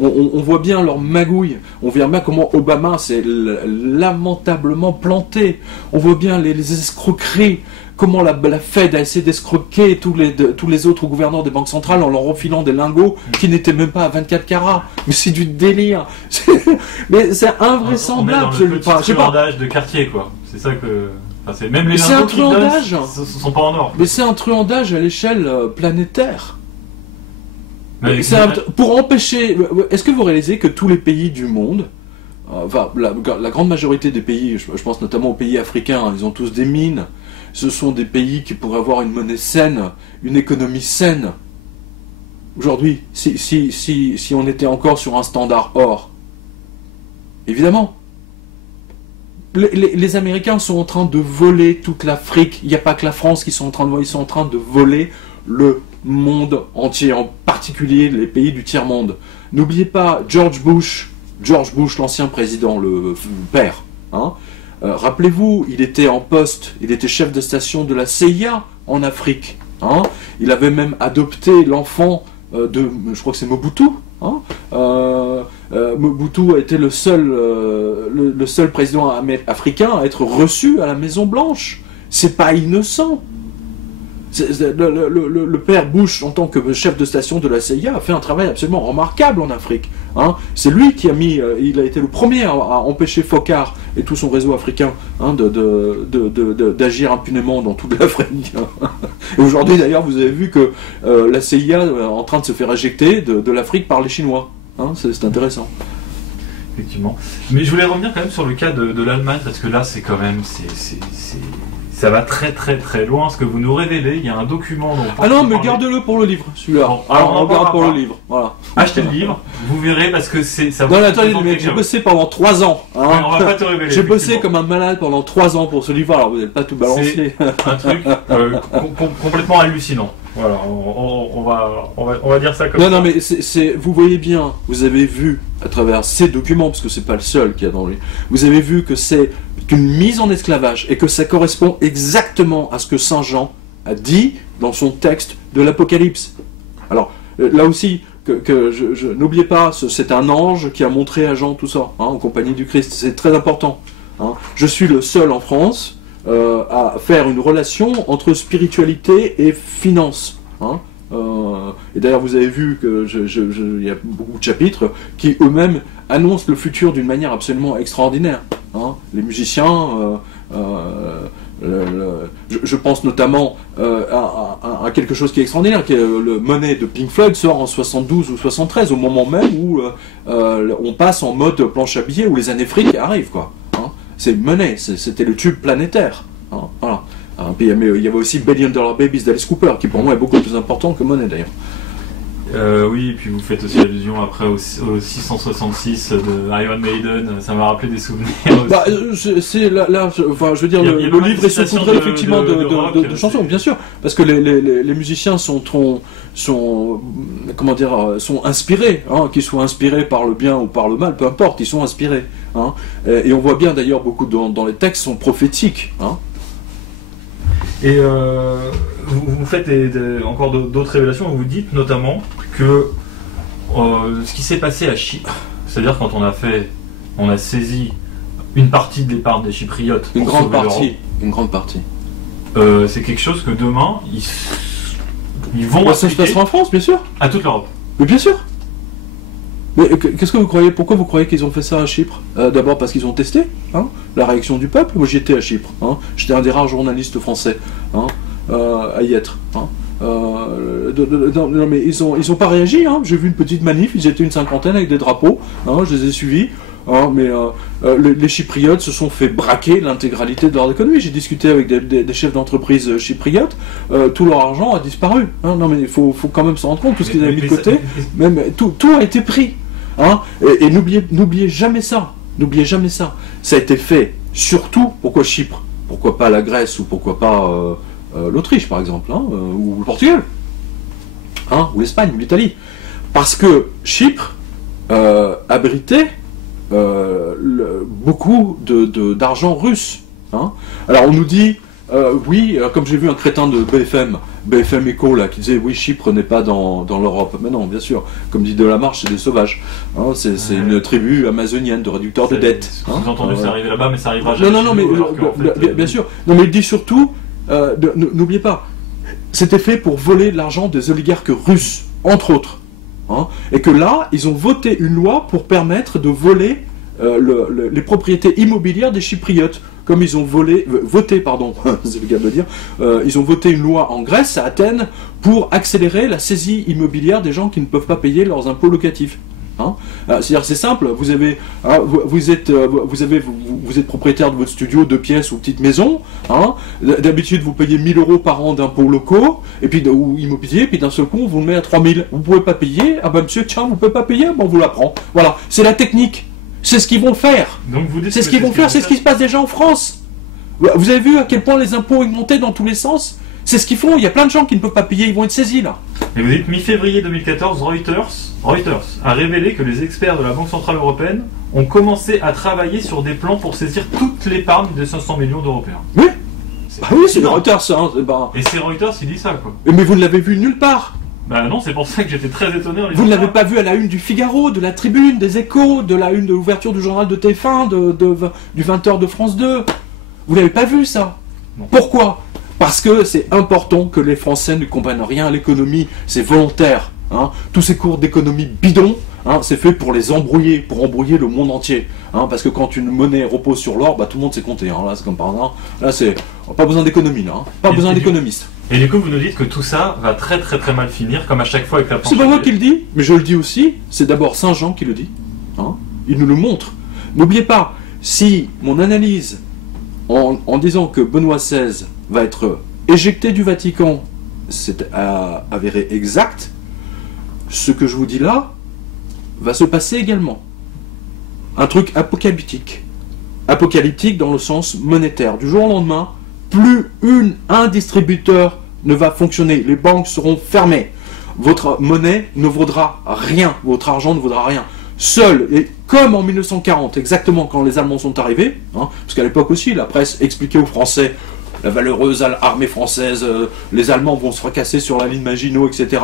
on voit bien leur magouille, on voit bien comment Obama s'est lamentablement planté, on voit bien les escroqueries, comment la Fed a essayé d'escroquer tous les autres gouverneurs des banques centrales en leur refilant des lingots qui n'étaient même pas à 24 carats. Mais c'est du délire. Mais c'est invraisemblable. On est dans le petit truandage de quartier, quoi. C'est ça que... Enfin, même les lingots qui donnent sont pas en or. Mais c'est un truandage à l'échelle planétaire. Pour empêcher... Est-ce que vous réalisez que tous les pays du monde, la grande majorité des pays, je pense notamment aux pays africains, ils ont tous des mines, ce sont des pays qui pourraient avoir une monnaie saine, une économie saine. Aujourd'hui, si on était encore sur un standard or, évidemment, les Américains sont en train de voler toute l'Afrique. Il n'y a pas que la France qui sont en train de voler, ils sont en train de voler le monde entier, en particulier les pays du tiers-monde. N'oubliez pas George Bush, l'ancien président, le père. Rappelez-vous, il était en poste, il était chef de station de la CIA en Afrique. Il avait même adopté l'enfant je crois que c'est Mobutu. Hein, Mobutu a été le seul président africain à être reçu à la Maison Blanche. C'est pas innocent. Le père Bush, en tant que chef de station de la CIA, a fait un travail absolument remarquable en Afrique. Hein. C'est lui qui il a été le premier à empêcher Foccart et tout son réseau africain d'agir impunément dans toute l'Afrique. Et aujourd'hui, d'ailleurs, vous avez vu que la CIA est en train de se faire éjecter de l'Afrique par les Chinois. Hein. C'est intéressant. Effectivement. Mais je voulais revenir quand même sur le cas de l'Allemagne, parce que là, c'est quand même... Ça va très très très loin, ce que vous nous révélez. Il y a un document dont... Ah non, mais garde-le pour le livre, celui-là. Alors on garde pour le livre, voilà. Achetez le livre, vous verrez, parce que ça... Non, attendez, mec, j'ai bossé pendant 3 ans. Hein. Ouais, on va pas te révéler. J'ai bossé comme un malade pendant 3 ans pour ce livre, alors vous n'êtes pas tout balancé. C'est un truc complètement hallucinant. Voilà, on va dire ça comme ça. Non, mais vous voyez bien, vous avez vu à travers ces documents, parce que c'est pas le seul qu'il y a dans lui, vous avez vu que c'est une mise en esclavage et que ça correspond exactement à ce que Saint Jean a dit dans son texte de l'Apocalypse. Alors, là aussi, n'oubliez pas, c'est un ange qui a montré à Jean tout ça, hein, en compagnie du Christ, c'est très important. Hein. Je suis le seul en France à faire une relation entre spiritualité et finance. Hein. Et d'ailleurs, vous avez vu qu'il y a beaucoup de chapitres qui eux-mêmes annoncent le futur d'une manière absolument extraordinaire. Hein. Les musiciens, je pense notamment à quelque chose qui est extraordinaire, qui est le Money de Pink Floyd sort en 72 ou 73, au moment même où on passe en mode planche à billets, où les années fric arrivent, quoi. Hein. C'est Money, c'était le tube planétaire. Hein. Voilà. Puis il y avait aussi Billion Dollar Babies d'Alice Cooper, qui pour moi est beaucoup plus important que Money d'ailleurs. Oui, et puis vous faites aussi allusion après au 666 de Iron Maiden, ça m'a rappelé des souvenirs. Bah, c'est là, je veux dire, le livre est saupoudré effectivement de chansons, bien sûr, parce que les musiciens sont inspirés, hein, qu'ils soient inspirés par le bien ou par le mal, peu importe, ils sont inspirés. Hein, et on voit bien d'ailleurs beaucoup dans les textes sont prophétiques. Hein. Et vous faites encore d'autres révélations, vous dites notamment que ce qui s'est passé à Chypre, c'est-à-dire quand on a saisi une partie de l'épargne des Chypriotes, une grande partie, c'est quelque chose que demain ils vont ça se passera en France, bien sûr, à toute l'Europe. Mais bien sûr. Mais qu'est-ce que vous croyez? Pourquoi vous croyez qu'ils ont fait ça à Chypre? D'abord parce qu'ils ont testé, hein, la réaction du peuple. Moi j'y étais à Chypre, hein. J'étais un des rares journalistes français, hein, à y être. Hein. Non mais ils ont pas réagi, hein. J'ai vu une petite manif, ils étaient une cinquantaine avec des drapeaux, hein, je les ai suivis. Hein, mais les Chypriotes se sont fait braquer l'intégralité de leur économie. J'ai discuté avec des chefs d'entreprise chypriotes, tout leur argent a disparu. Hein. Non mais il faut quand même se rendre compte, tout ce qu'ils avaient mis de côté, même tout a été pris. Hein. Et n'oubliez jamais ça. N'oubliez jamais ça. Ça a été fait surtout. Pourquoi Chypre? Pourquoi pas la Grèce ou pourquoi pas l'Autriche par exemple, hein, ou le Portugal, hein, ou l'Espagne ou l'Italie? Parce que Chypre abritait beaucoup d'argent russe. Hein. Alors on nous dit, oui, comme j'ai vu un crétin de BFM Echo là, qui disait oui, Chypre n'est pas dans l'Europe. Mais non, bien sûr, comme dit Delamarche, c'est des sauvages. Hein, c'est une tribu amazonienne de réducteurs de dettes. Hein. Vous entendez, c'est arrivé là-bas, mais ça arrivera jamais. Non, mais bien sûr. Non, mais il dit surtout, n'oubliez pas, c'était fait pour voler l'argent des oligarques russes, entre autres. Hein, et que là, ils ont voté une loi pour permettre de voler les propriétés immobilières des Chypriotes. Comme ils ont voté, c'est le cas de le dire, ils ont voté une loi en Grèce, à Athènes, pour accélérer la saisie immobilière des gens qui ne peuvent pas payer leurs impôts locatifs. Hein. C'est-à-dire, c'est simple, vous êtes propriétaire de votre studio, 2 pièces ou petite maison, hein. D'habitude vous payez 1 000 € par an d'impôts locaux, et puis, ou immobilier, puis d'un seul coup on vous le met à 3 000. Vous ne pouvez pas payer, ah ben monsieur, tiens, vous ne pouvez pas payer, bon, on vous la prend. Voilà, c'est la technique. C'est ce qu'ils vont faire. C'est ce qu'ils vont faire, c'est ce qui se passe déjà en France. Vous avez vu à quel point les impôts augmentaient dans tous les sens? C'est ce qu'ils font, il y a plein de gens qui ne peuvent pas payer, ils vont être saisis là. Et vous dites, mi-février 2014, Reuters a révélé que les experts de la Banque Centrale Européenne ont commencé à travailler sur des plans pour saisir toute l'épargne des 500 millions d'Européens. Oui. Ah oui, c'est Reuters, hein. Et c'est Reuters qui dit ça, quoi. Mais vous ne l'avez vu nulle part. Bah non, c'est pour ça que j'étais très étonné. Vous ne l'avez pas vu à la une du Figaro, de la Tribune, des Échos, de la une de l'ouverture du journal de TF1, du 20h de France 2. Vous l'avez pas vu ça? Non. Pourquoi? Parce que c'est important que les Français ne comprennent rien à l'économie, c'est volontaire. Hein. Tous ces cours d'économie bidons, hein, c'est fait pour les embrouiller, pour embrouiller le monde entier. Hein, parce que quand une monnaie repose sur l'or, bah, tout le monde sait compter. Hein. Là, c'est comme par hasard. Là, c'est pas besoin d'économie, là. Hein. Pas besoin d'économistes. Et du coup, vous nous dites que tout ça va très très très mal finir, comme à chaque fois avec la planche. C'est pas moi qui le dis, mais je le dis aussi. C'est d'abord Saint Jean qui le dit. Hein. Il nous le montre. N'oubliez pas, si mon analyse en disant que Benoît XVI va être éjecté du Vatican, c'est avéré exact, ce que je vous dis là va se passer également. Un truc apocalyptique. Apocalyptique dans le sens monétaire. Du jour au lendemain, plus un distributeur ne va fonctionner. Les banques seront fermées. Votre monnaie ne vaudra rien. Votre argent ne vaudra rien. Seul, et comme en 1940, exactement quand les Allemands sont arrivés, hein, parce qu'à l'époque aussi, la presse expliquait aux Français la valeureuse armée française, les Allemands vont se fracasser sur la ligne Maginot, etc.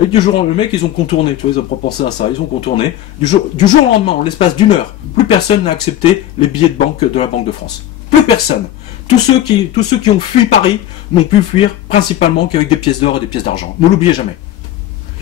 Et du jour au lendemain, les mecs, ils ont contourné, tu vois, ils ont pas pensé à ça, ils ont contourné. Du jour au lendemain, en l'espace d'une heure, plus personne n'a accepté les billets de banque de la Banque de France. Plus personne. Tous ceux qui ont fui Paris n'ont pu fuir principalement qu'avec des pièces d'or et des pièces d'argent. Ne l'oubliez jamais.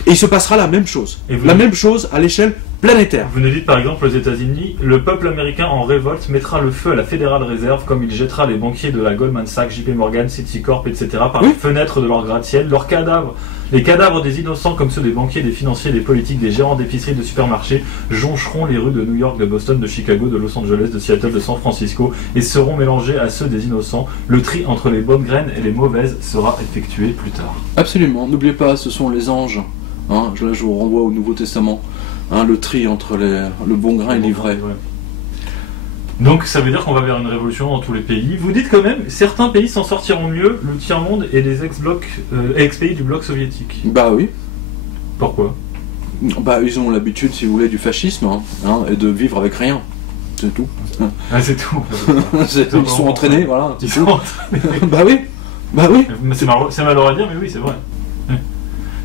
Et il se passera la même chose. Même chose à l'échelle planétaire. Vous nous dites par exemple aux États-Unis, le peuple américain en révolte mettra le feu à la Federal Reserve comme il jettera les banquiers de la Goldman Sachs, JP Morgan, Citicorp, etc. par les fenêtres de leurs gratte-ciel. Leurs cadavres, les cadavres des innocents comme ceux des banquiers, des financiers, des politiques, des gérants d'épiceries, de supermarchés joncheront les rues de New York, de Boston, de Chicago, de Los Angeles, de Seattle, de San Francisco et seront mélangés à ceux des innocents. Le tri entre les bonnes graines et les mauvaises sera effectué plus tard. Absolument. N'oubliez pas, ce sont les anges. Hein, là, je vous renvoie au Nouveau Testament. Hein, le tri entre le bon grain et l'ivraie. Ouais. Donc ça veut dire qu'on va vers une révolution dans tous les pays. Vous dites quand même, certains pays s'en sortiront mieux, le tiers-monde et les ex-pays du bloc soviétique. Bah oui. Pourquoi? Bah ils ont l'habitude, si vous voulez, du fascisme, hein, et de vivre avec rien. C'est tout. Ah c'est tout. Ils sont entraînés, voilà. Ils sont entraînés. Bah oui. Bah oui. C'est malheureux à dire, mais oui, c'est vrai.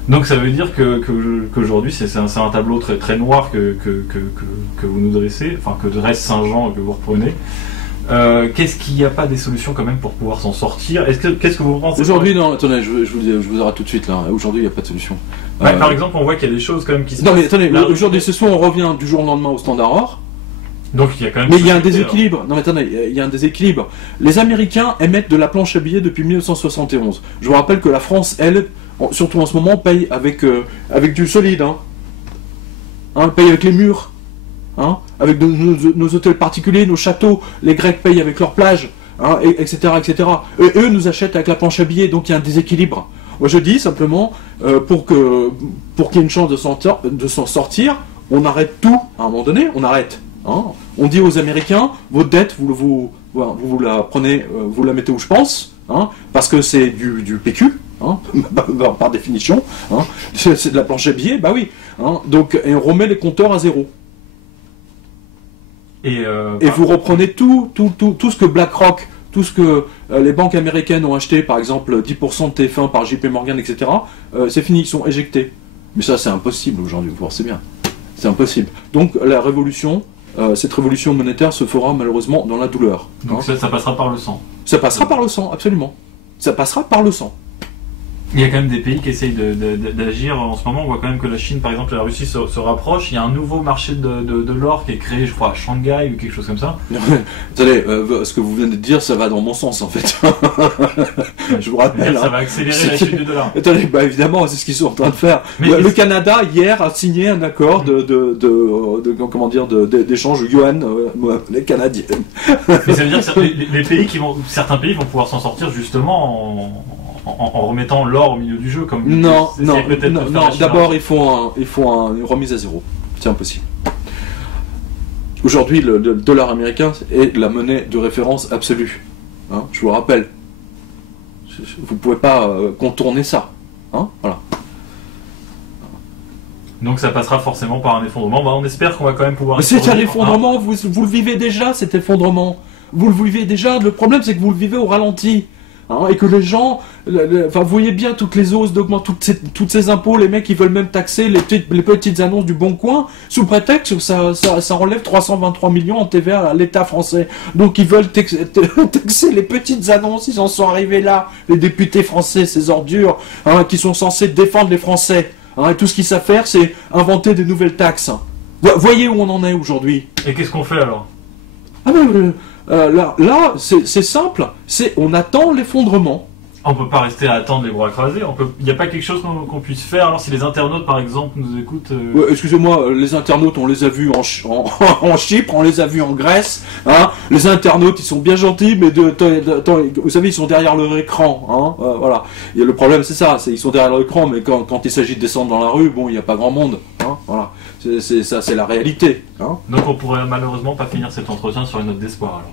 Donc ça veut dire qu'aujourd'hui c'est un tableau très, très noir que vous nous dressez, enfin que dresse Saint-Jean que vous reprenez. Qu'est-ce qu'il n'y a pas des solutions quand même pour pouvoir s'en sortir? Qu'est-ce que vous pensez? Aujourd'hui, non, attendez, je vous arrête tout de suite là. Aujourd'hui, il n'y a pas de solution. Par exemple, on voit qu'il y a des choses quand même qui se passent. Non mais attendez, aujourd'hui ce soir on revient du jour au lendemain au Standard Or. Donc il y a quand même. Mais il y a un déséquilibre. Alors. Non mais attendez, il y a un déséquilibre. Les Américains émettent de la planche à billets depuis 1971. Je vous rappelle que la France, elle, surtout en ce moment, paye avec du solide, paye avec les murs, avec nos hôtels particuliers, nos châteaux. Les Grecs payent avec leurs plages, etc., etc. Et eux nous achètent avec la planche à billets, donc il y a un déséquilibre. Moi je dis simplement, pour qu'il y ait une chance de s'en sortir, on arrête tout, à un moment donné, on arrête. On dit aux Américains, votre dette, vous la prenez, vous la mettez où je pense, parce que c'est du PQ, par définition, c'est de la planche à billets, bah oui. Donc, et on remet les compteurs à zéro. Et vous reprenez tout ce que BlackRock, tout ce que les banques américaines ont acheté, par exemple 10% de TF1 par JP Morgan, etc., c'est fini, ils sont éjectés. Mais ça, c'est impossible aujourd'hui, vous pensez bien. C'est impossible. Donc, la révolution, cette révolution monétaire se fera malheureusement dans la douleur. Donc ça passera par le sang. Ça passera par le sang, absolument. Ça passera par le sang. Il y a quand même des pays qui essayent d'agir en ce moment. On voit quand même que la Chine, par exemple, et la Russie se rapprochent. Il y a un nouveau marché de l'or qui est créé, je crois, à Shanghai ou quelque chose comme ça. Attendez, ce que vous venez de dire, ça va dans mon sens en fait. Je vous rappelle. Ça va accélérer la chute du dollar. Attendez, bah évidemment, c'est ce qu'ils sont en train de faire. Mais le Canada, hier, a signé un accord d'échange yuan les Canadiennes. Mais ça veut dire que certains pays vont pouvoir s'en sortir justement en remettant l'or au milieu du jeu, comme non. D'abord, il faut une remise à zéro. C'est impossible. Aujourd'hui, le dollar américain est la monnaie de référence absolue. Je vous le rappelle. Vous ne pouvez pas contourner ça. Voilà. Donc ça passera forcément par un effondrement. On espère qu'on va quand même pouvoir... Mais c'est un effondrement, vous le vivez déjà, cet effondrement. Vous le vivez déjà, le problème c'est que vous le vivez au ralenti. hein, et que les gens, enfin, vous voyez bien toutes les hausses d'augmenter toutes ces impôts, les mecs ils veulent même taxer les petites annonces du Bon Coin sous prétexte que ça relève 323 millions en TVA à l'État français. Donc ils veulent taxer les petites annonces, ils en sont arrivés là, les députés français, ces ordures, hein, qui sont censés défendre les Français. Hein, et tout ce qu'ils savent faire, c'est inventer des nouvelles taxes. Voyez où on en est aujourd'hui. Et qu'est-ce qu'on fait alors? Ah ben, là c'est simple, on attend l'effondrement. On peut pas rester à attendre les bras croisés. Il n'y a pas quelque chose qu'on puisse faire. Alors si les internautes par exemple nous écoutent. Ouais, excusez-moi, les internautes on les a vus en Chypre, on les a vus en Grèce. Hein. Les internautes ils sont bien gentils, mais vous savez ils sont derrière leur écran. Hein. Voilà. Et le problème c'est ça, ils sont derrière leur écran, mais quand il s'agit de descendre dans la rue, bon il n'y a pas grand monde. Hein. Voilà. C'est la réalité. Hein. Donc on pourrait malheureusement pas finir cet entretien sur une note d'espoir alors.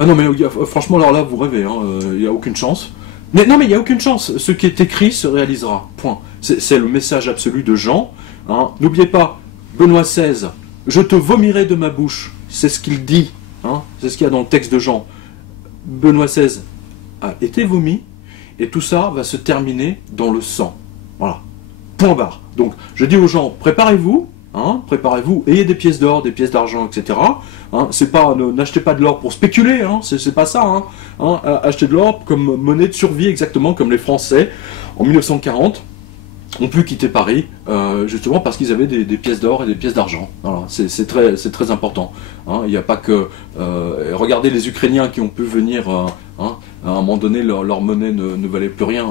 Ah non mais franchement alors là vous rêvez. Il n'y a aucune chance. Mais non, mais il n'y a aucune chance. Ce qui est écrit se réalisera. Point. C'est le message absolu de Jean. Hein. N'oubliez pas, Benoît XVI, je te vomirai de ma bouche. C'est ce qu'il dit. Hein. C'est ce qu'il y a dans le texte de Jean. Benoît XVI a été vomi, et tout ça va se terminer dans le sang. Voilà. Point barre. Donc, je dis aux gens, préparez-vous. Hein, préparez-vous, ayez des pièces d'or, des pièces d'argent, etc. Hein, c'est pas, n'achetez pas de l'or pour spéculer, hein, c'est pas ça. Hein, achetez de l'or comme monnaie de survie, exactement comme les Français en 1940 ont pu quitter Paris, justement parce qu'ils avaient des pièces d'or et des pièces d'argent. Voilà, c'est très important. Hein, il n'y a pas que regardez les Ukrainiens qui ont pu venir. À un moment donné, leur monnaie ne valait plus rien.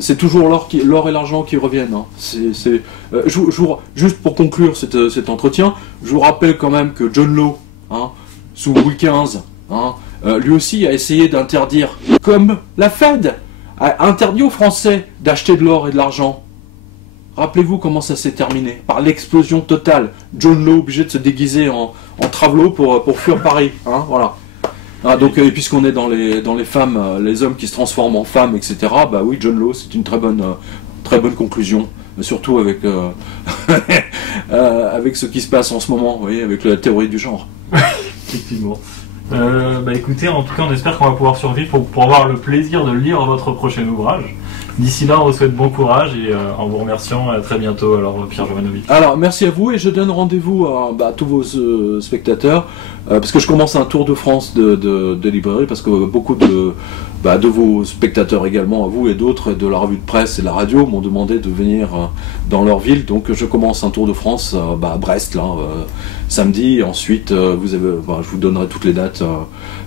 C'est toujours l'or et l'argent qui reviennent. Hein. Juste pour conclure cet entretien, je vous rappelle quand même que John Law, hein, sous Louis XV, hein, lui aussi a essayé d'interdire, comme la Fed a interdit aux Français d'acheter de l'or et de l'argent. Rappelez-vous comment ça s'est terminé, par l'explosion totale. John Law obligé de se déguiser en travelot pour fuir Paris. Hein, voilà. Ah, donc, puisqu'on est dans les femmes, les hommes qui se transforment en femmes, etc., bah oui, John Law, c'est une très bonne conclusion, surtout avec, avec ce qui se passe en ce moment, vous voyez, avec la théorie du genre. Effectivement. Bah écoutez, en tout cas, on espère qu'on va pouvoir survivre pour avoir le plaisir de lire votre prochain ouvrage. D'ici là, on vous souhaite bon courage et en vous remerciant, à très bientôt, alors Pierre Jovanovic. Alors, merci à vous et je donne rendez-vous à tous vos spectateurs, parce que je commence un tour de France de librairie, parce que beaucoup de vos spectateurs également, à vous et d'autres, de la revue de presse et de la radio, m'ont demandé de venir dans leur ville, donc je commence un tour de France à Brest, là, samedi, et ensuite, je vous donnerai toutes les dates.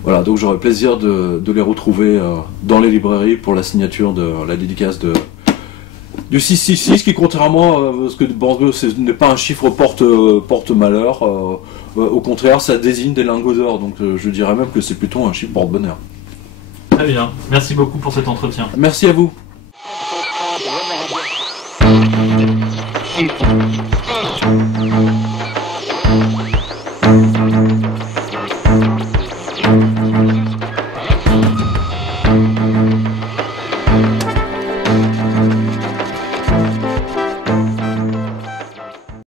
Voilà, donc j'aurai plaisir de les retrouver dans les librairies pour la signature de la dédicace du 666, qui contrairement à ce que ce n'est pas un chiffre porte-malheur, au contraire ça désigne des lingots d'or, donc je dirais même que c'est plutôt un chiffre porte-bonheur. Très bien, merci beaucoup pour cet entretien. Merci à vous.